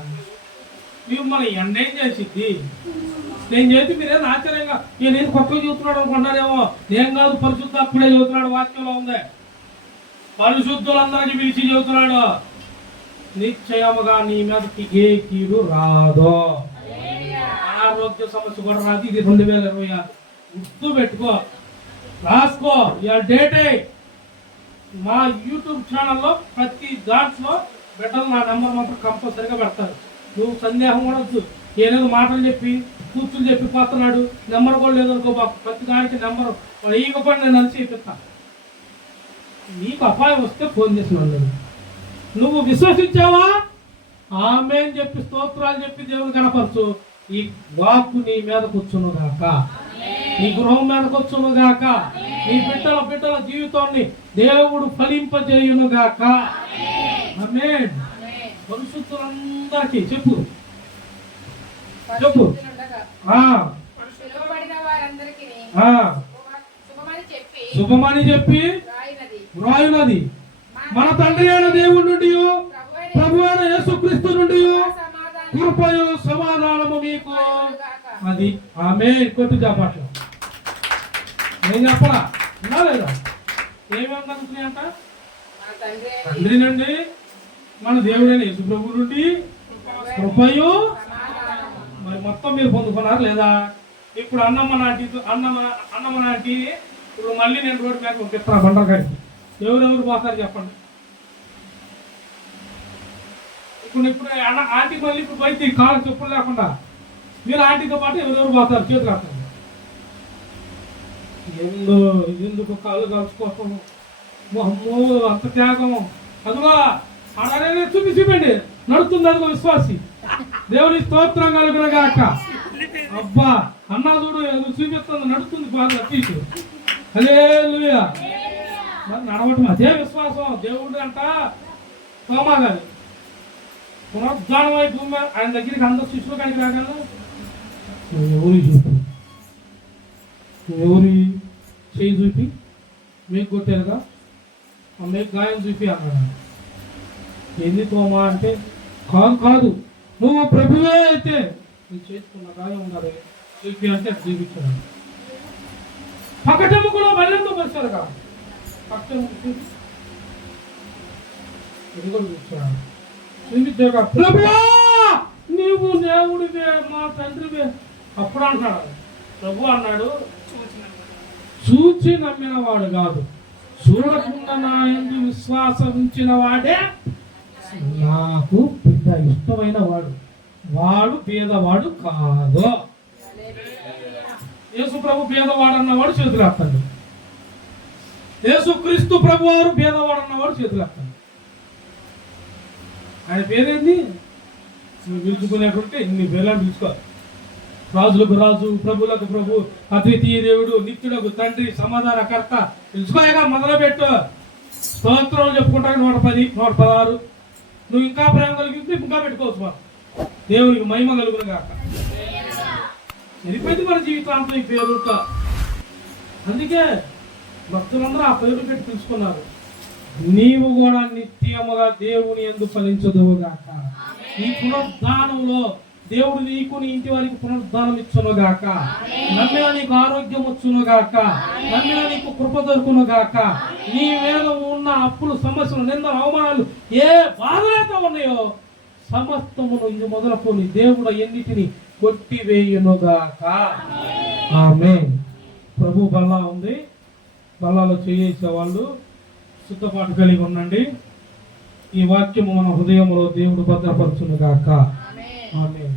మిమ్మల్ని ఎండేం చేసిద్ది? నేను చేసి మీరేం ఆశ్చర్యంగా నేనేం కొత్తగా చూస్తున్నాడు అనుకుంటారేమో. ఏం కాదు, పరిశుద్ధాత్ముడే చదువుతున్నాడు. వాక్యంలో ఉంది పరిశుద్ధులందరికీ పిలిచి చదువుతున్నాడు. నిశ్చయముగా నీ మీదకి ఏ కీడు రాదో, అనారోగ్య సమస్య కూడా రాదు. ఇది 2026 గుర్తు పెట్టుకో, రాసుకో. ఇవాళ డేటే. మా యూట్యూబ్ ఛానల్లో ప్రతి దాంట్లో బిడ్డలు నా నెంబర్ మాత్రం కంపల్సరీగా పెడతారు. నువ్వు సందేహం కూడా వద్దు. ఏదేదో మాటలు చెప్పి కూర్చుని చెప్పి పోతున్నాడు, నెంబర్ కూడా లేదనుకో. ప్రతి దానికి నెంబర్ వేయకపోయి నేను కలిసి చెప్పిస్తాను. నీకు అపాయం వస్తే ఫోన్ చేసిన నువ్వు విశ్వసించావా? ఆమేన్ చెప్పి స్తోత్రాలు చెప్పి దేవుని కనపరచు. ఈ వాక్కు నీ మీద కూర్చును గాక, నీ గృహం మీద కూర్చును గాక, నీ బిడ్డల జీవితాన్ని దేవుడు ఫలింపజేయును గాక. ఆమేన్. పరిశుద్ధులందరికీ చెప్పు చెప్పు. శుభమని చెప్పి వ్రాయునది మన తండ్రి అయిన దేవుడి నుండి ప్రభు అయిన యేసుక్రీస్తు నుండి కృపయు సమాధానము మీకు. అది ఆమేన్. కొట్టు చెప్పట్లు నేను చెప్పరా? ఉన్నా లేదా? ఏమేమి అంట? తండ్రి నుండి మన దేవుడైన యేసు ప్రభు నుండి కృపయు. మరి మొత్తం మీరు పొందుకున్నారు లేదా? ఇప్పుడు అన్నమ్మ నాటి ఇప్పుడు మళ్ళీ నేను రోడ్డు మీద పంపిస్తాను బండకాడికి. ఎవరెవరు పోతారు చెప్పండి. ఇప్పుడు ఆంటీకి మళ్ళీ ఇప్పుడు బయట కాలు చెప్పులు లేకుండా మీరు ఆంటీతో పాటు ఎవరెవరు పోతారు? చేతులు ఆడతారు. ఎందుకు కాళ్ళు కాల్చుకోవటము? అమ్మో అంత త్యాగము. అదిగో అడనే చూపించండి నడుతుంది. అదిగో విశ్వాసి. దేవుని స్తోత్రం కలుగును గాక. అబ్బా అన్నా చూడు చూపిస్తుంది, నడుస్తుంది బాగా తీసు. హల్లెలూయా. మరి నడవటం అదే విశ్వాసం. దేవుడు అంట తోమా గారు పునరుద్ధానం అయి భూమి ఆయన దగ్గరికి అందరు శిష్యులు కాడికి రాగలరు. ఎవరి చూపి ఎవరి చేయి చూపి మీకు కొట్టారుగా మీకు గాయం చూపి అన్నాడు. ఏంది తోమా అంటే కాదు నువ్వు ప్రభువే అయితే నువ్వు చేసుకున్న గాయం ఉండాలి చూపి అంటే చూపించాడు. పక్కటెమ్మ కూడా బల్లెంతో పరిచారు కాదు. పక్కటెమ్మ ఇది కూడా చూపించాడు. ప్రభువా నీవు దేవుడివే, మా తండ్రివే. అప్పుడు అంటాడు ప్రభు అన్నాడు, చూచి నమ్మిన వాడు కాదు, చూడకుండా నా యందు విశ్వాసం ఉంచిన వాడే నాకు పెద్ద ఇష్టమైన వాడు. వాడు పేదవాడు కాదు. యేసు ప్రభు పేదవాడు అన్నవాడు చేతులు ఎత్తండి. యేసు క్రీస్తు ప్రభు వారు పేదవాడు అన్నవాడు చేతులు ఎత్తండి. ఆయన పేరేంది? నువ్వు పిలుచుకునేటువంటి ఇన్ని పేర్లను పిలుచుకో. రాజులకు రాజు, ప్రభులకు ప్రభు, అద్వితీయ దేవుడు, నిత్యులకు తండ్రి, సమాధానకర్త పిలుచుకోలేగా మొదలుపెట్టు. స్తోత్రాలు చెప్పుకుంటాను 110, 116. నువ్వు ఇంకా ప్రేమ కలిగితే ఇంకా పెట్టుకోవచ్చు. మనం దేవునికి మహిమ కలుగును కాక. సరిపోయింది మన జీవితాంతం ఈ పేరు. అందుకే భక్తులందరూ ఆ పేరు పెట్టి పిలుచుకున్నారు. నీవు కూడా నిత్యముగా దేవుని యందు ఫలించదువు గాక. ఈ పునరుద్ధానంలో దేవుడు నీకు నీ ఇంటి వారికి పునరుద్ధానం ఇచ్చును గాక. నమ్మిన నీకు ఆరోగ్యం వచ్చును గాక. నమ్మిన నీకు కృప దొరుకును గాక. నీ మీద ఉన్న అప్పులు, సమస్యలు, నిందలు, అవమానాలు, ఏ బాధలైతే ఉన్నాయో సమస్తమును ఇది మొదలుకొని దేవుడు ఎన్నిటిని కొట్టివేయును గాక. ఆమేన్. ప్రభు బల్ల ఉంది. బల్లాలో చేసే వాళ్ళు సిద్ధపాటు కలిగి ఉండండి. ఈ వాక్యము మన హృదయంలో దేవుడు భద్రపరచును గాక. ఆమేన్.